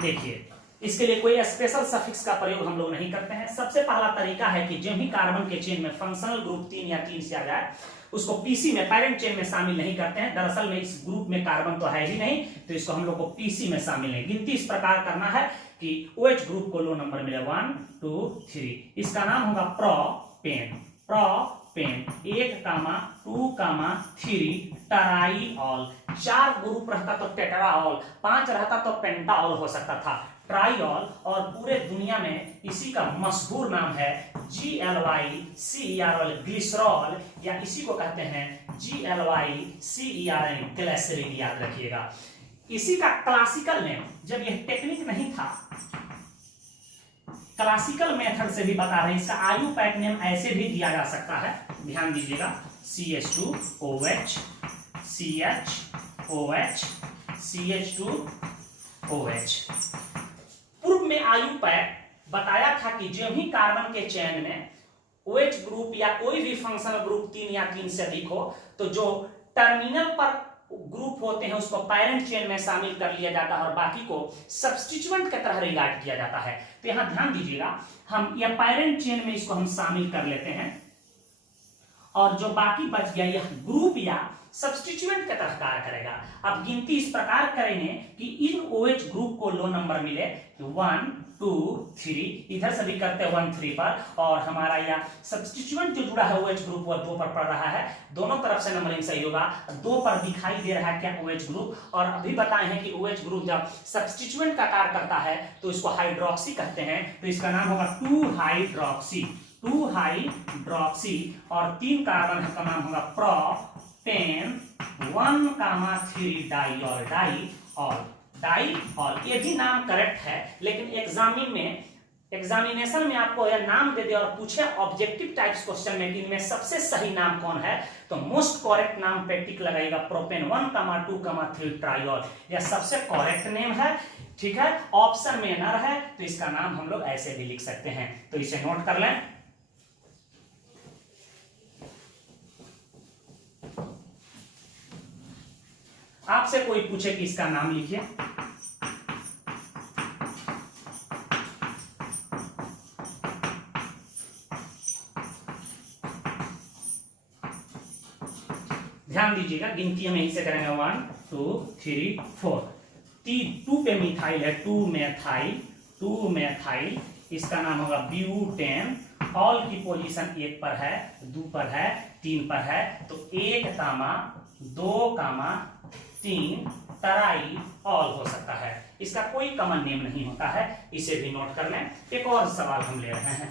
देखिए इसके लिए कोई स्पेशल सफिक्स का प्रयोग हम लोग नहीं करते हैं। सबसे पहला तरीका है कि जब भी कार्बन के चेन में फंक्शनल ग्रुप 3 या 3 से आ जाए उसको PC में पैरेंट चेन में शामिल नहीं करते हैं। दरअसल में इस ग्रुप में कार्बन तो है ही नहीं, तो इसको हम लोग को PC में शामिल है। गिनती इस प्रकार करना है कि OH ग्रुप को लो नंबर मिले 1 2 3। इसका नाम होगा प्रोपेन। 1, 2, 3 टराईऑल। 4 ग्रुप रहता तो टेट्राऑल, 5 रहता तो पेंटाऑल हो सकता था। ट्राईऑल और पूरे दुनिया में इसी का मशहूर नाम है GLYCEROL ग्लिसरॉल, या इसी को कहते हैं GLYCERN ग्लिसरीन। याद रखिएगा इसी का क्लासिकल नेम, जब यह टेक्निक नहीं था क्लासिकल मेथड से भी बता रहे हैं, इसका IUPAC नेम ऐसे भी दिया जा सकता है। ध्यान दीजिएगा CH2OH CHOH CH2OH। पूर्व में IUPAC बताया था कि जब भी कार्बन के चेन में OH ग्रुप या कोई भी फंक्शनल ग्रुप 3 या 3 से अधिक हो तो जो टर्मिनल पर ग्रुप होते हैं उसको पैरेंट चेन में शामिल कर लिया जाता है और बाकी को सब्स्टिट्यूएंट की तरह रिगार्ड किया जाता है। तो यहां ध्यान दीजिएगा, हम या पैरेंट चेन में इसको हम शामिल कर लेते हैं और जो बाकी बच गया यह ग्रुप या सब्स्टिट्यूएंट की तरह कार्य करेगा। अब गिनती इस प्रकार करेंगे कि इन OH ग्रुप को लो नंबर मिले 1 2 3, इधर से भी करते हैं 1 3 पर, और हमारा यह सब्स्टिट्यूएंट जो जुड़ा है OH ग्रुप वह 2 पर पड़ रहा है। दोनों तरफ से नंबरिंग सही होगा। 2 पर दिखाई दे रहा है क्या? OH group. और अभी बताए हैं कि OH ग्रुप जब सब्स्टिट्यूएंट का कार्य करता है तो इसको हाइड्रोक्सी कहते हैं, तो इसका नाम होगा 2 हाइड्रोक्सी और 3 कार्बन का नाम होगा प्रोपेन 1, 3 डाईऑल। ये भी नाम करेक्ट है, लेकिन एग्जामिनेशन में आपको यह नाम दे दे और पूछे ऑब्जेक्टिव टाइप्स क्वेश्चन में कि इनमें सबसे सही नाम कौन है, तो मोस्ट करेक्ट नाम पे टिक लगाएगा प्रोपेन 1, 2, 3 ट्राईऑल। यह सबसे करेक्ट नेम है। ठीक है, ऑप्शन में न रहे तो इसका नाम हम लोग ऐसे भी लिख सकते हैं, तो इसे नोट कर लें। आपसे कोई पूछे कि इसका नाम लिखिए, ध्यान दीजिएगा, गिनती हम यहीं से करेंगे 1 2 3 4। 2 पे मिथाइल है, 2 मेथाइल, इसका नाम होगा ब्यूटेन। ऑल की पोजीशन 1 पर है, 2 पर है, 3 पर है, तो 1 कामा 2 कामा 3 टराई ऑल हो सकता है। इसका कोई कॉमन नेम नहीं होता है, इसे भी नोट कर लें। एक और सवाल हम ले रहे हैं।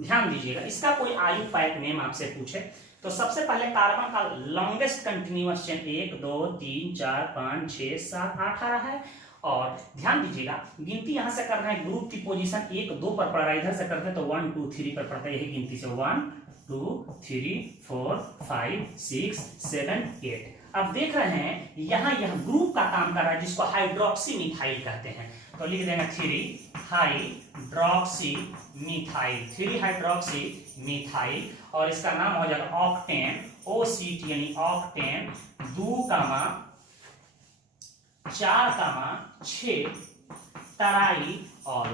ध्यान दीजिएगा, इसका कोई आयु पैक नेम आपसे पूछे तो सबसे पहले कार्बन का लॉन्गेस्ट कंटिन्यूअस चेन 1 2 3 4 5 6 7 8 आ रहा है। और ध्यान दीजिएगा, गिनती यहां से कर रहे हैं, ग्रुप की पोजीशन 1 2 पर पड़ रहा है, इधर से करते हैं तो 1 2 3 पर पड़ता है। यही गिनती से 1 2 3 4 5 6 7 8। अब देख रहे हैं यहां यह ग्रुप का काम कर रहा है, जिसको हाइड्रोक्सी मिथाइल कहते हैं। तो लिख देंगे 3 हाइड्रोक्सी मिथाइल, और इसका नाम हो जाएगा ऑक्टेन, OCT यानी ऑक्टेन 2 कामा 4 कामा 6 टराई ऑल।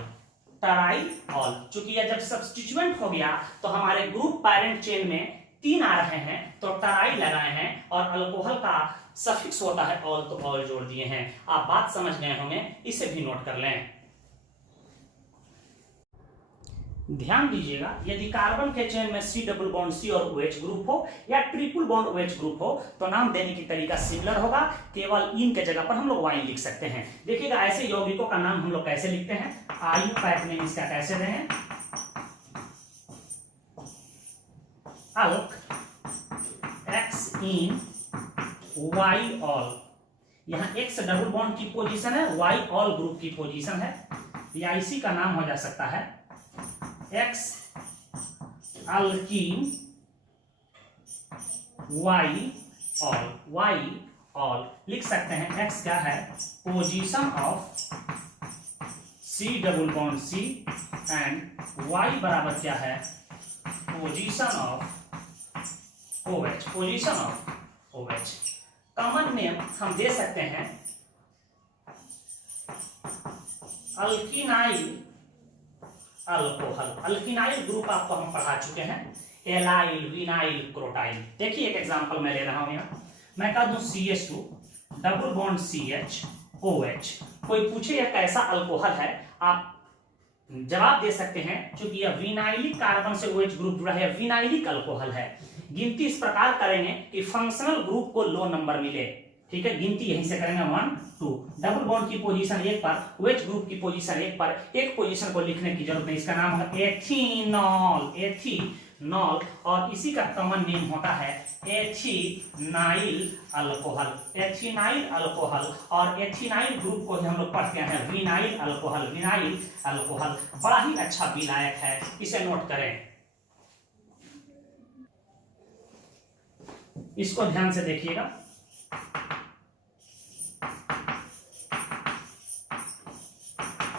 चूंकि यह जब सब्स्टिट्यूएंट हो गया तो हमारे ग्रुप पैरेंट चेन में 3 आ रहे हैं, तो टराई लगाए हैं, और अल्कोहल का सफिक्स होता है ऑल, तो ऑल जोड़ दिए हैं। आप बात समझ गए होंगे, इसे भी नोट कर लें। ध्यान दीजिएगा, यदि कार्बन के चेन में C डबल बॉन्ड C और OH ग्रुप हो या ट्रिपल बॉन्ड OH ग्रुप हो तो नाम देने की तरीका सिमिलर होगा, केवल इन के जगह पर हम लोग वाइन लिख सकते हैं। देखिएगा, ऐसे यौगिकों का नाम हम लोग कैसे लिखते हैं, आयु पैक नेम इसका कैसे दें, अल्क X इन Y ऑल। यहाँ X डबल बॉन्ड की पोजीशन है, Y ऑल ग्रुप की पोजीशन है, या इसी का नाम हो जा सकता है X अल्कीन Y ऑल लिख सकते हैं। X क्या है, position of C double bond C, and Y बराबर क्या है, position of OH। Common name हम दे सकते हैं अल्किनाइल अल्कोहल। अल्किनाइल ग्रुप आपको हम पढ़ा चुके हैं, एलाइल, विनाइल, क्रोटाइल। देखिए एक एग्जांपल मैं ले रहा हूं यहाँ, मैं कह दूं CH2 double bond CH OH। कोई पूछे यह कैसा अल्कोहल है, आप जवाब दे सकते हैं क्योंकि यह विनाइलिक कार्बन से OH ग्रुप जुड़ा है, विनाइलिक अल्कोहल है। गिनती इस प्रकार करेंगे कि फंक्शनल ग्रुप को लो नंबर मिले, ठीक है। गिनती यहीं से करेंगे 1 2, डबल बॉन्ड की पोजीशन 1 पर, OH ग्रुप की पोजीशन 1 पर, एक पोजीशन को लिखने की जरूरत नहीं, इसका नाम है एथीनॉल, और इसी का कॉमन नेम होता है एथिनाइल अल्कोहल। और एथिनाइल ग्रुप को हम लोग पढ़ते हैं विनाइल अल्कोहल। बड़ा ही अच्छा विलायक है, इसे नोट करें। इसको ध्यान से देखिएगा,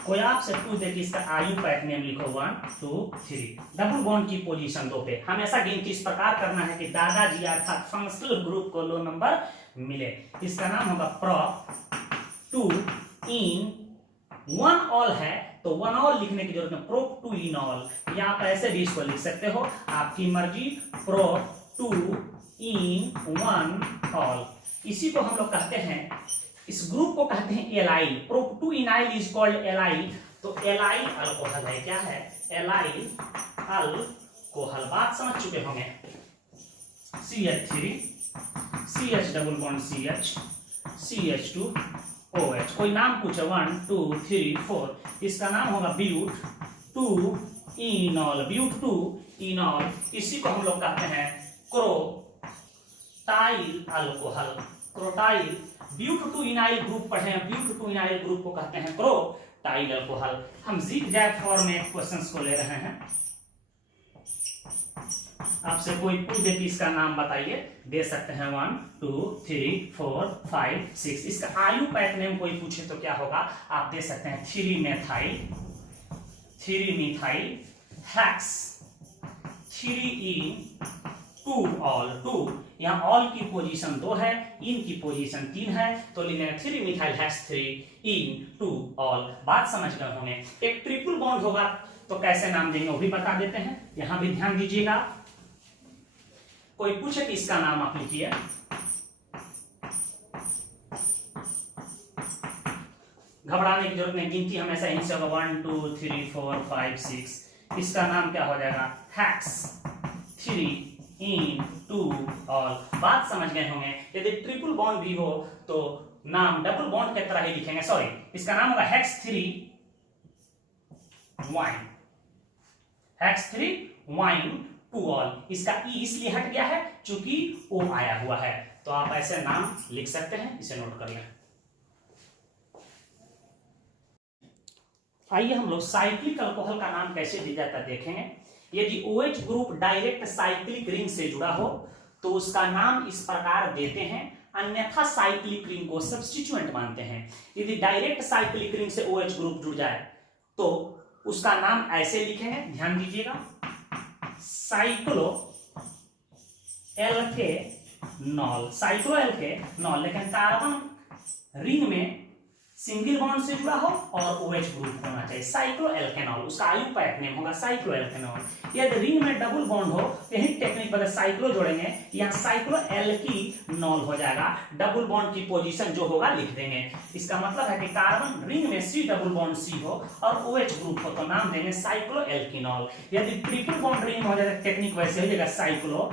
कोई आपसे पूछ दे कि इसका आयु पैक नेम लिखो 1 2 3, डबल बॉन्ड की पोजीशन 2 पे, हमेशा गिनती इस प्रकार करना है कि दादाजी अर्थात फंक्शनल ग्रुप को लो नंबर मिले। इसका नाम होगा प्रोप 2 इन 1 ऑल है, तो 1 ऑल लिखने की जरूरत है, प्रोप 2 इन ऑल, या आप ऐसे भी इसको लिख सकते हो, आपकी मर्जी, प्रोप 2 इन 1 ऑल। इसी को हम लोग कहते हैं, इस ग्रुप को कहते हैं allyl. Prop 2 enyl is called allyl, तो एलाइल अल्कोहल है। क्या है, एलाइल अल्कोहल। बात समझ चुके होंगे। CH3 CH double bond CH CH2 OH। कोई नाम पूछे 1 2 3 4, इसका नाम होगा ब्यूट 2 इनॉल, ब्यूट 2 इनॉल। इसी को हम लोग कहते हैं क्रोटाइल अल्कोहल, क्रोटाइल। ब्यूट 2 इनाइल ग्रुप पढ़े हैं, ब्यूट 2 इनाइल ग्रुप को कहते हैं क्रोटाइल अल्कोहल। हम ज़िग-जैग फॉर्म में क्वेश्चंस को ले रहे हैं। आपसे कोई पूछ दे कि इसका नाम बताइए, दे सकते हैं 1 2 3 4 5 6। इसका आयु पैक नेम कोई पूछे तो क्या होगा, आप दे सकते हैं 3 methyl hex 3 en two ol, two यहाँ ऑल की पोजीशन 2 है, इन की पोजीशन 3 है, तो लिखेंगे 3 methyl hex 3 en two ol. बात समझ गए होंगे। एक ट्रिपल बॉन्ड होगा तो कैसे नाम देंगे वो भी बता देते हैं, यहां भी ध्यान दीजिएगा। कोई पूछे कि इसका नाम आप लिखिए, घबराने की जरूरत नहीं, गिनती हमेशा इनसे होगा 1 2 3 4 5 6। इसका नाम क्या हो जाएगा, हेक्स 3 इन टू ऑल। बात समझ गए होंगे। यदि ट्रिपल बॉन्ड भी हो तो नाम डबल बॉन्ड की तरह ही लिखेंगे, सॉरी इसका नाम होगा hex 3 yne, hex 3 yne two ol. इसका ई इसलिए हट गया है क्योंकि ओ आया हुआ है, तो आप ऐसे नाम लिख सकते हैं, इसे नोट कर लें। आइए हम लोग साइक्लिक अल्कोहल का नाम कैसे दिया जाता है देखेंगे। यदि OH group direct cyclic ring से जुड़ा हो तो उसका नाम इस प्रकार देते हैं, अन्यथा साइक्लिक रिंग को सब्स्टिट्यूएंट मानते हैं। यदि डायरेक्ट साइक्लिक रिंग से OH ग्रुप जुड़ जाए तो उसका नाम ऐसे लिखेंगे, ध्यान दीजिएगा, साइक्लो एल्केनॉल, साइक्लो एल्केनॉल। लेकिन कार्बन रिंग में सिंगल बॉन्ड से जुड़ा हो और OH ग्रुप होना चाहिए, साइक्लो एल्केनॉल, उसका आयुपैक नेम होगा साइक्लो एल्केनॉल। यदि रिंग में डबल बॉन्ड हो, यही टेक्निक पर साइक्लो जोड़ेंगे, यहाँ साइक्लो एल्कीनॉल हो जाएगा, डबल बॉन्ड की पोजीशन जो होगा लिख देंगे। इसका मतलब है कि कार्बन रिंग में C डबल बॉन्ड C हो और OH ग्रुप हो तो नाम देंगे साइक्लो एल्कीनॉल। यदि ट्रिपल बॉन्ड रिंग हो जाएगा, टेक्निक वैसे हो जाएगा साइक्लो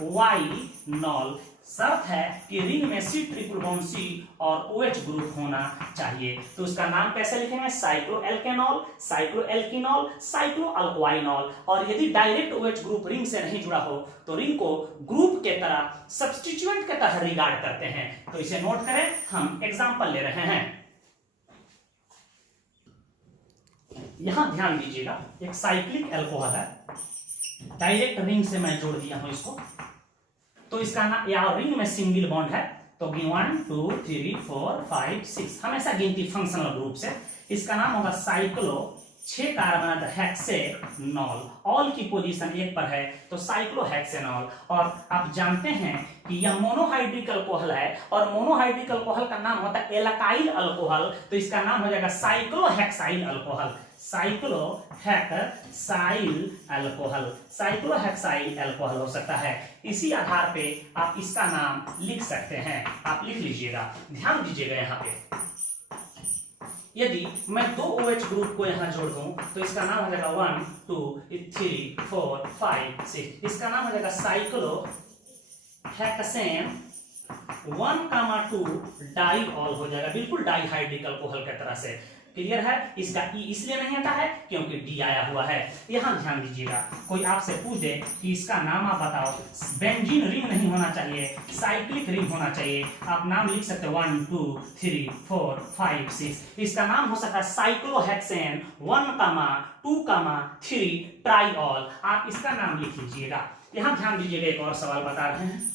अल्वाइनॉल। शर्त है कि रिंग में C ट्रिपल बॉन्ड C और OH ग्रुप होना चाहिए, तो उसका नाम कैसे लिखेंगे, साइक्लो एल्केनॉल, साइक्लो एल्कीनॉल, साइक्लो अल्वाइनॉल। और यदि डायरेक्ट OH ग्रुप रिंग से नहीं जुड़ा हो तो रिंग को ग्रुप के तरह सब्स्टिट्यूएंट के तरह रिगार्ड करते हैं, तो इसे नोट करें। हम एग्जांपल ले रहे हैं, यहां ध्यान दीजिएगा, एक साइक्लिक अल्कोहल है, डायरेक्ट रिंग से मैं जोड़ दिया हूं इसको, तो इसका नाम, या रिंग में सिंगल बॉन्ड है तो 1 2 3 4 5 6 हमेशा गिनती फंक्शनल ग्रुप से। इसका नाम होगा साइक्लो 6 कार्बन हेक्सेनॉल, ऑल की पोजीशन 1 पर है तो साइक्लो हेक्सेनॉल। और आप जानते हैं कि यह मोनोहाइड्रिक अल्कोहल है और मोनोहाइड्रिक अल्कोहल का नाम होता है एल्काइल अल्कोहल, तो इसका नाम हो जाएगा cyclo hexyl alcohol, cyclo hexyl alcohol, cyclo hexyl alcohol हो सकता है। इसी आधार पे आप इसका नाम लिख सकते हैं, आप लिख लीजिएगा, ध्यान दीजिएगा। यहाँ पे यदि मैं 2 OH ग्रुप को यहाँ जोड़ दूं तो इसका नाम हो जाएगा 1 2 3 4 5 6, इसका नाम हो जाएगा साइक्लो हेक्सेन 1,2 डाइऑल हो जाएगा, बिल्कुल डाइहाइड्रिक अल्कोहल की तरह से। क्लियर है। इसका ई इसलिए नहीं आता है क्योंकि डी आया हुआ है। यहां ध्यान दीजिएगा, कोई आपसे पूछे कि इसका नाम आप बताओ, बेंजीन रिंग नहीं होना चाहिए, साइक्लिक रिंग होना चाहिए, आप नाम लिख सकते हो 1 2 3 4 5 6। इसका नाम हो सकता है साइक्लोहेक्सेन 1,2,3 ट्राइऑल, आप इसका नाम लिख लीजिएगा। यहां ध्यान दीजिएगा, एक और सवाल बता रहे हैं,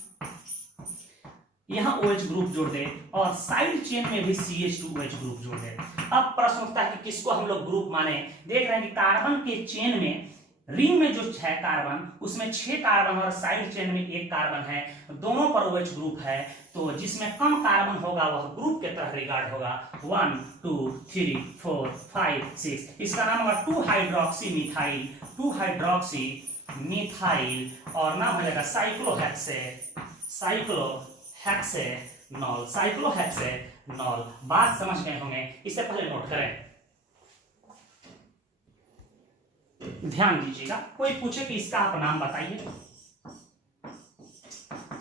यहां OH ग्रुप जोड़ दे और साइड चेन में भी CH2OH ग्रुप जोड़ दे। अब प्रश्न उठता है कि किसको हम लोग ग्रुप माने। देख रहे हैं कि कार्बन के चेन में, रिंग में जो है कार्बन, उसमें 6 कार्बन और साइड चेन में 1 कार्बन है, दोनों पर OH ग्रुप है, तो जिसमें कम कार्बन होगा वह ग्रुप के तरह रिगार्ड होगा। 1 2 3 4 5 6, इसका नाम होगा 2 हाइड्रोक्सी मिथाइल, 2 हाइड्रोक्सी मिथाइल, और नाम हो जाएगा साइक्लोहेक्सेनॉल, साइक्लोहेक्सेनॉल। बात समझ गए होंगे, इससे पहले नोट करें, ध्यान दीजिएगा। कोई पूछे कि इसका आप नाम बताइए,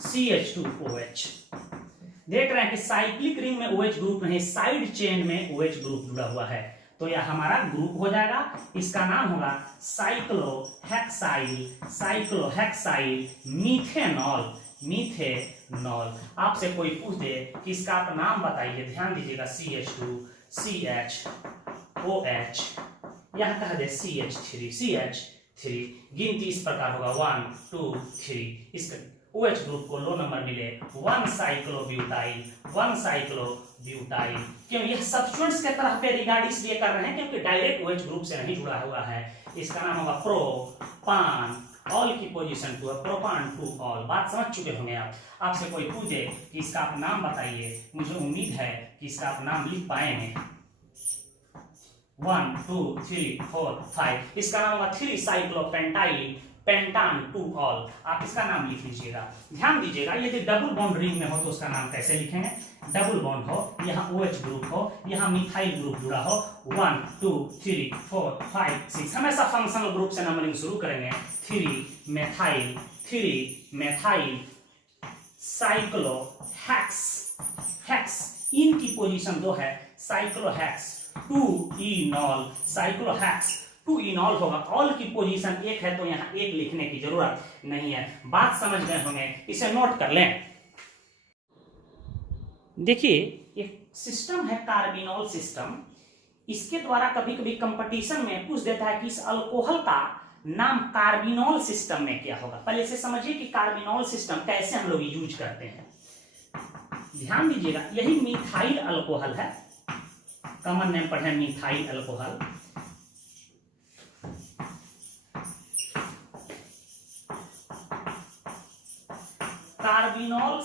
CH2OH। देख रहे हैं कि साइक्लिक रिंग में OH ग्रुप नहीं, साइड चेन में OH ग्रुप जुड़ा हुआ है, तो यह हमारा ग्रुप हो जाएगा। इसका नाम होगा साइक्लोहेक्साइल, साइक्लोहेक्साइल मीथेनॉल, मीथेनॉल। आपसे कोई पूछ दे कि इसका आप नाम बताइए, ध्यान दीजिएगा, CH2 CHOH, यहां कह दे CH3, गिनती इस प्रकार होगा 1 2 3। इसका OH ग्रुप को लो नंबर मिले 1 साइक्लोब्यूटाइल, 1 साइक्लोब्यूटाइल। क्यों? यह सब्स्टिट्यूएंट्स के तरह पे रिगार्ड इसलिए कर रहे हैं क्योंकि डायरेक्ट OH ग्रुप से नहीं जुड़ा हुआ है। इसका नाम होगा प्रोपान, ऑल की पोजीशन 2 है, प्रोपान 2 ऑल। बात समझ चुके होंगे आप। आपसे कोई पूछे कि इसका आप नाम बताइए, मुझे उम्मीद है कि इसका आप नाम लिख पाएंगे। 1 2 3 4 5, इसका नाम होगा 3 साइक्लोपेंटाइल पेंटान 2 ऑल। आप इसका नाम लिख लीजिएगा। ध्यान दीजिएगा, यदि डबल बॉन्ड रिंग में हो तो उसका नाम कैसे लिखेंगे। डबल बॉन्ड हो, यहाँ OH ग्रुप हो, यहाँ मिथाइल ग्रुप जुड़ा हो, 1 2 3 4 5 6, हमेशा फंक्शनल ग्रुप से नंबरिंग शुरू करेंगे। 3 मेथाइल साइक्लो हेक्स, इन की पोजीशन 2 है, साइक्लोहेक्स 2 इनॉल, साइक्लोहेक्स 2 इनॉल होगा। ऑल की पोजीशन 1 है तो यहाँ 1 लिखने की जरूरत नहीं है। बात समझ गए होंगे, इसे नोट कर लें। देखिए एक सिस्टम है कार्बिनॉल सिस्टम, इसके द्वारा कभी कभी कंपटीशन में पूछ देता है कि इस अल्कोहल का नाम कार्बिनॉल सिस्टम में क्या होगा। पहले से समझिए कि कार्बिनॉल सिस्टम कैसे हम लोग यूज करते हैं। ध्यान दीजिएगा, यही मिथाइल अल्कोहल है, कॉमन नेम पढ़े मिथाइल अल्कोहल। कार्बिनॉल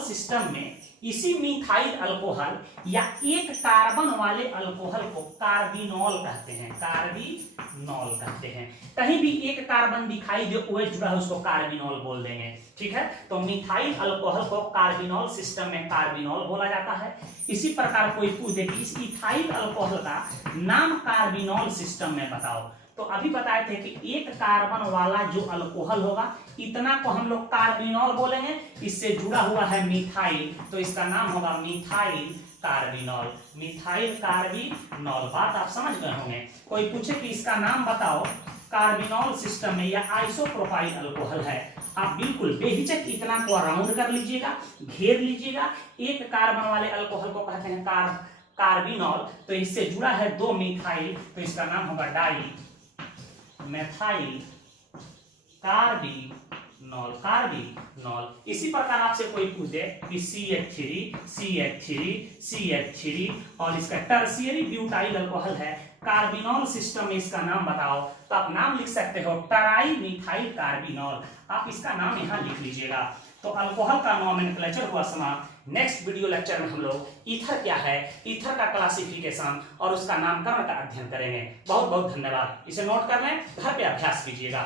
सिस्टम में इसी मिथाइल अल्कोहल या एक कार्बन वाले अल्कोहल को कार्बिनॉल कहते हैं, कार्बिनॉल कहते हैं। कहीं भी एक कार्बन दिखाई दे OH जुड़ा है उसको कार्बिनॉल बोल देंगे, ठीक है। तो मिथाइल अल्कोहल को कार्बिनॉल सिस्टम में कार्बिनॉल बोला जाता है। इसी प्रकार कोई पूछे कि इस इथाइल अल्कोहल का नाम कार्बिनॉल सिस्टम में बताओ, तो अभी बताए थे कि एक कार्बन वाला जो अल्कोहल होगा इतना को हम लोग कार्बिनॉल बोलेंगे। इससे जुड़ा हुआ है मिथाइल, तो इसका नाम होगा मिथाइल कार्बिनॉल, मिथाइल कार्बिनॉल। बात आप समझ गए होंगे। कोई पूछे कि इसका नाम बताओ कार्बिनॉल सिस्टम में या आइसोप्रोपाइल अल्कोहल है, आप बिल्कुल बेहिचक इतना को राउंड कर लीजिएगा, घेर लीजिएगा। एक कार्बन वाले अल्कोहल को कहते हैं कार्बिनॉल, तो इससे जुड़ा है 2 मिथाइल, तो इसका नाम होगा डाई मेथाइल कार्बिनॉल। इसी प्रकार आपसे कोई पूछे कि CH3 और इसका टर्शियरी ब्यूटाइल अल्कोहल है, कार्बिनॉल सिस्टम में इसका नाम बताओ, तो आप नाम लिख सकते हो ट्राई मिथाइल कार्बिनॉल। आप इसका नाम यहाँ लिख लीजिएगा। तो अल्कोहल का नोमेनक्लेचर हुआ समाप्त। नेक्स्ट वीडियो लेक्चर में हम लोग ईथर क्या है, ईथर का क्लासिफिकेशन और उसका नामकरण का अध्ययन करेंगे। बहुत बहुत धन्यवाद। इसे नोट कर लें, घर पे अभ्यास कीजिएगा।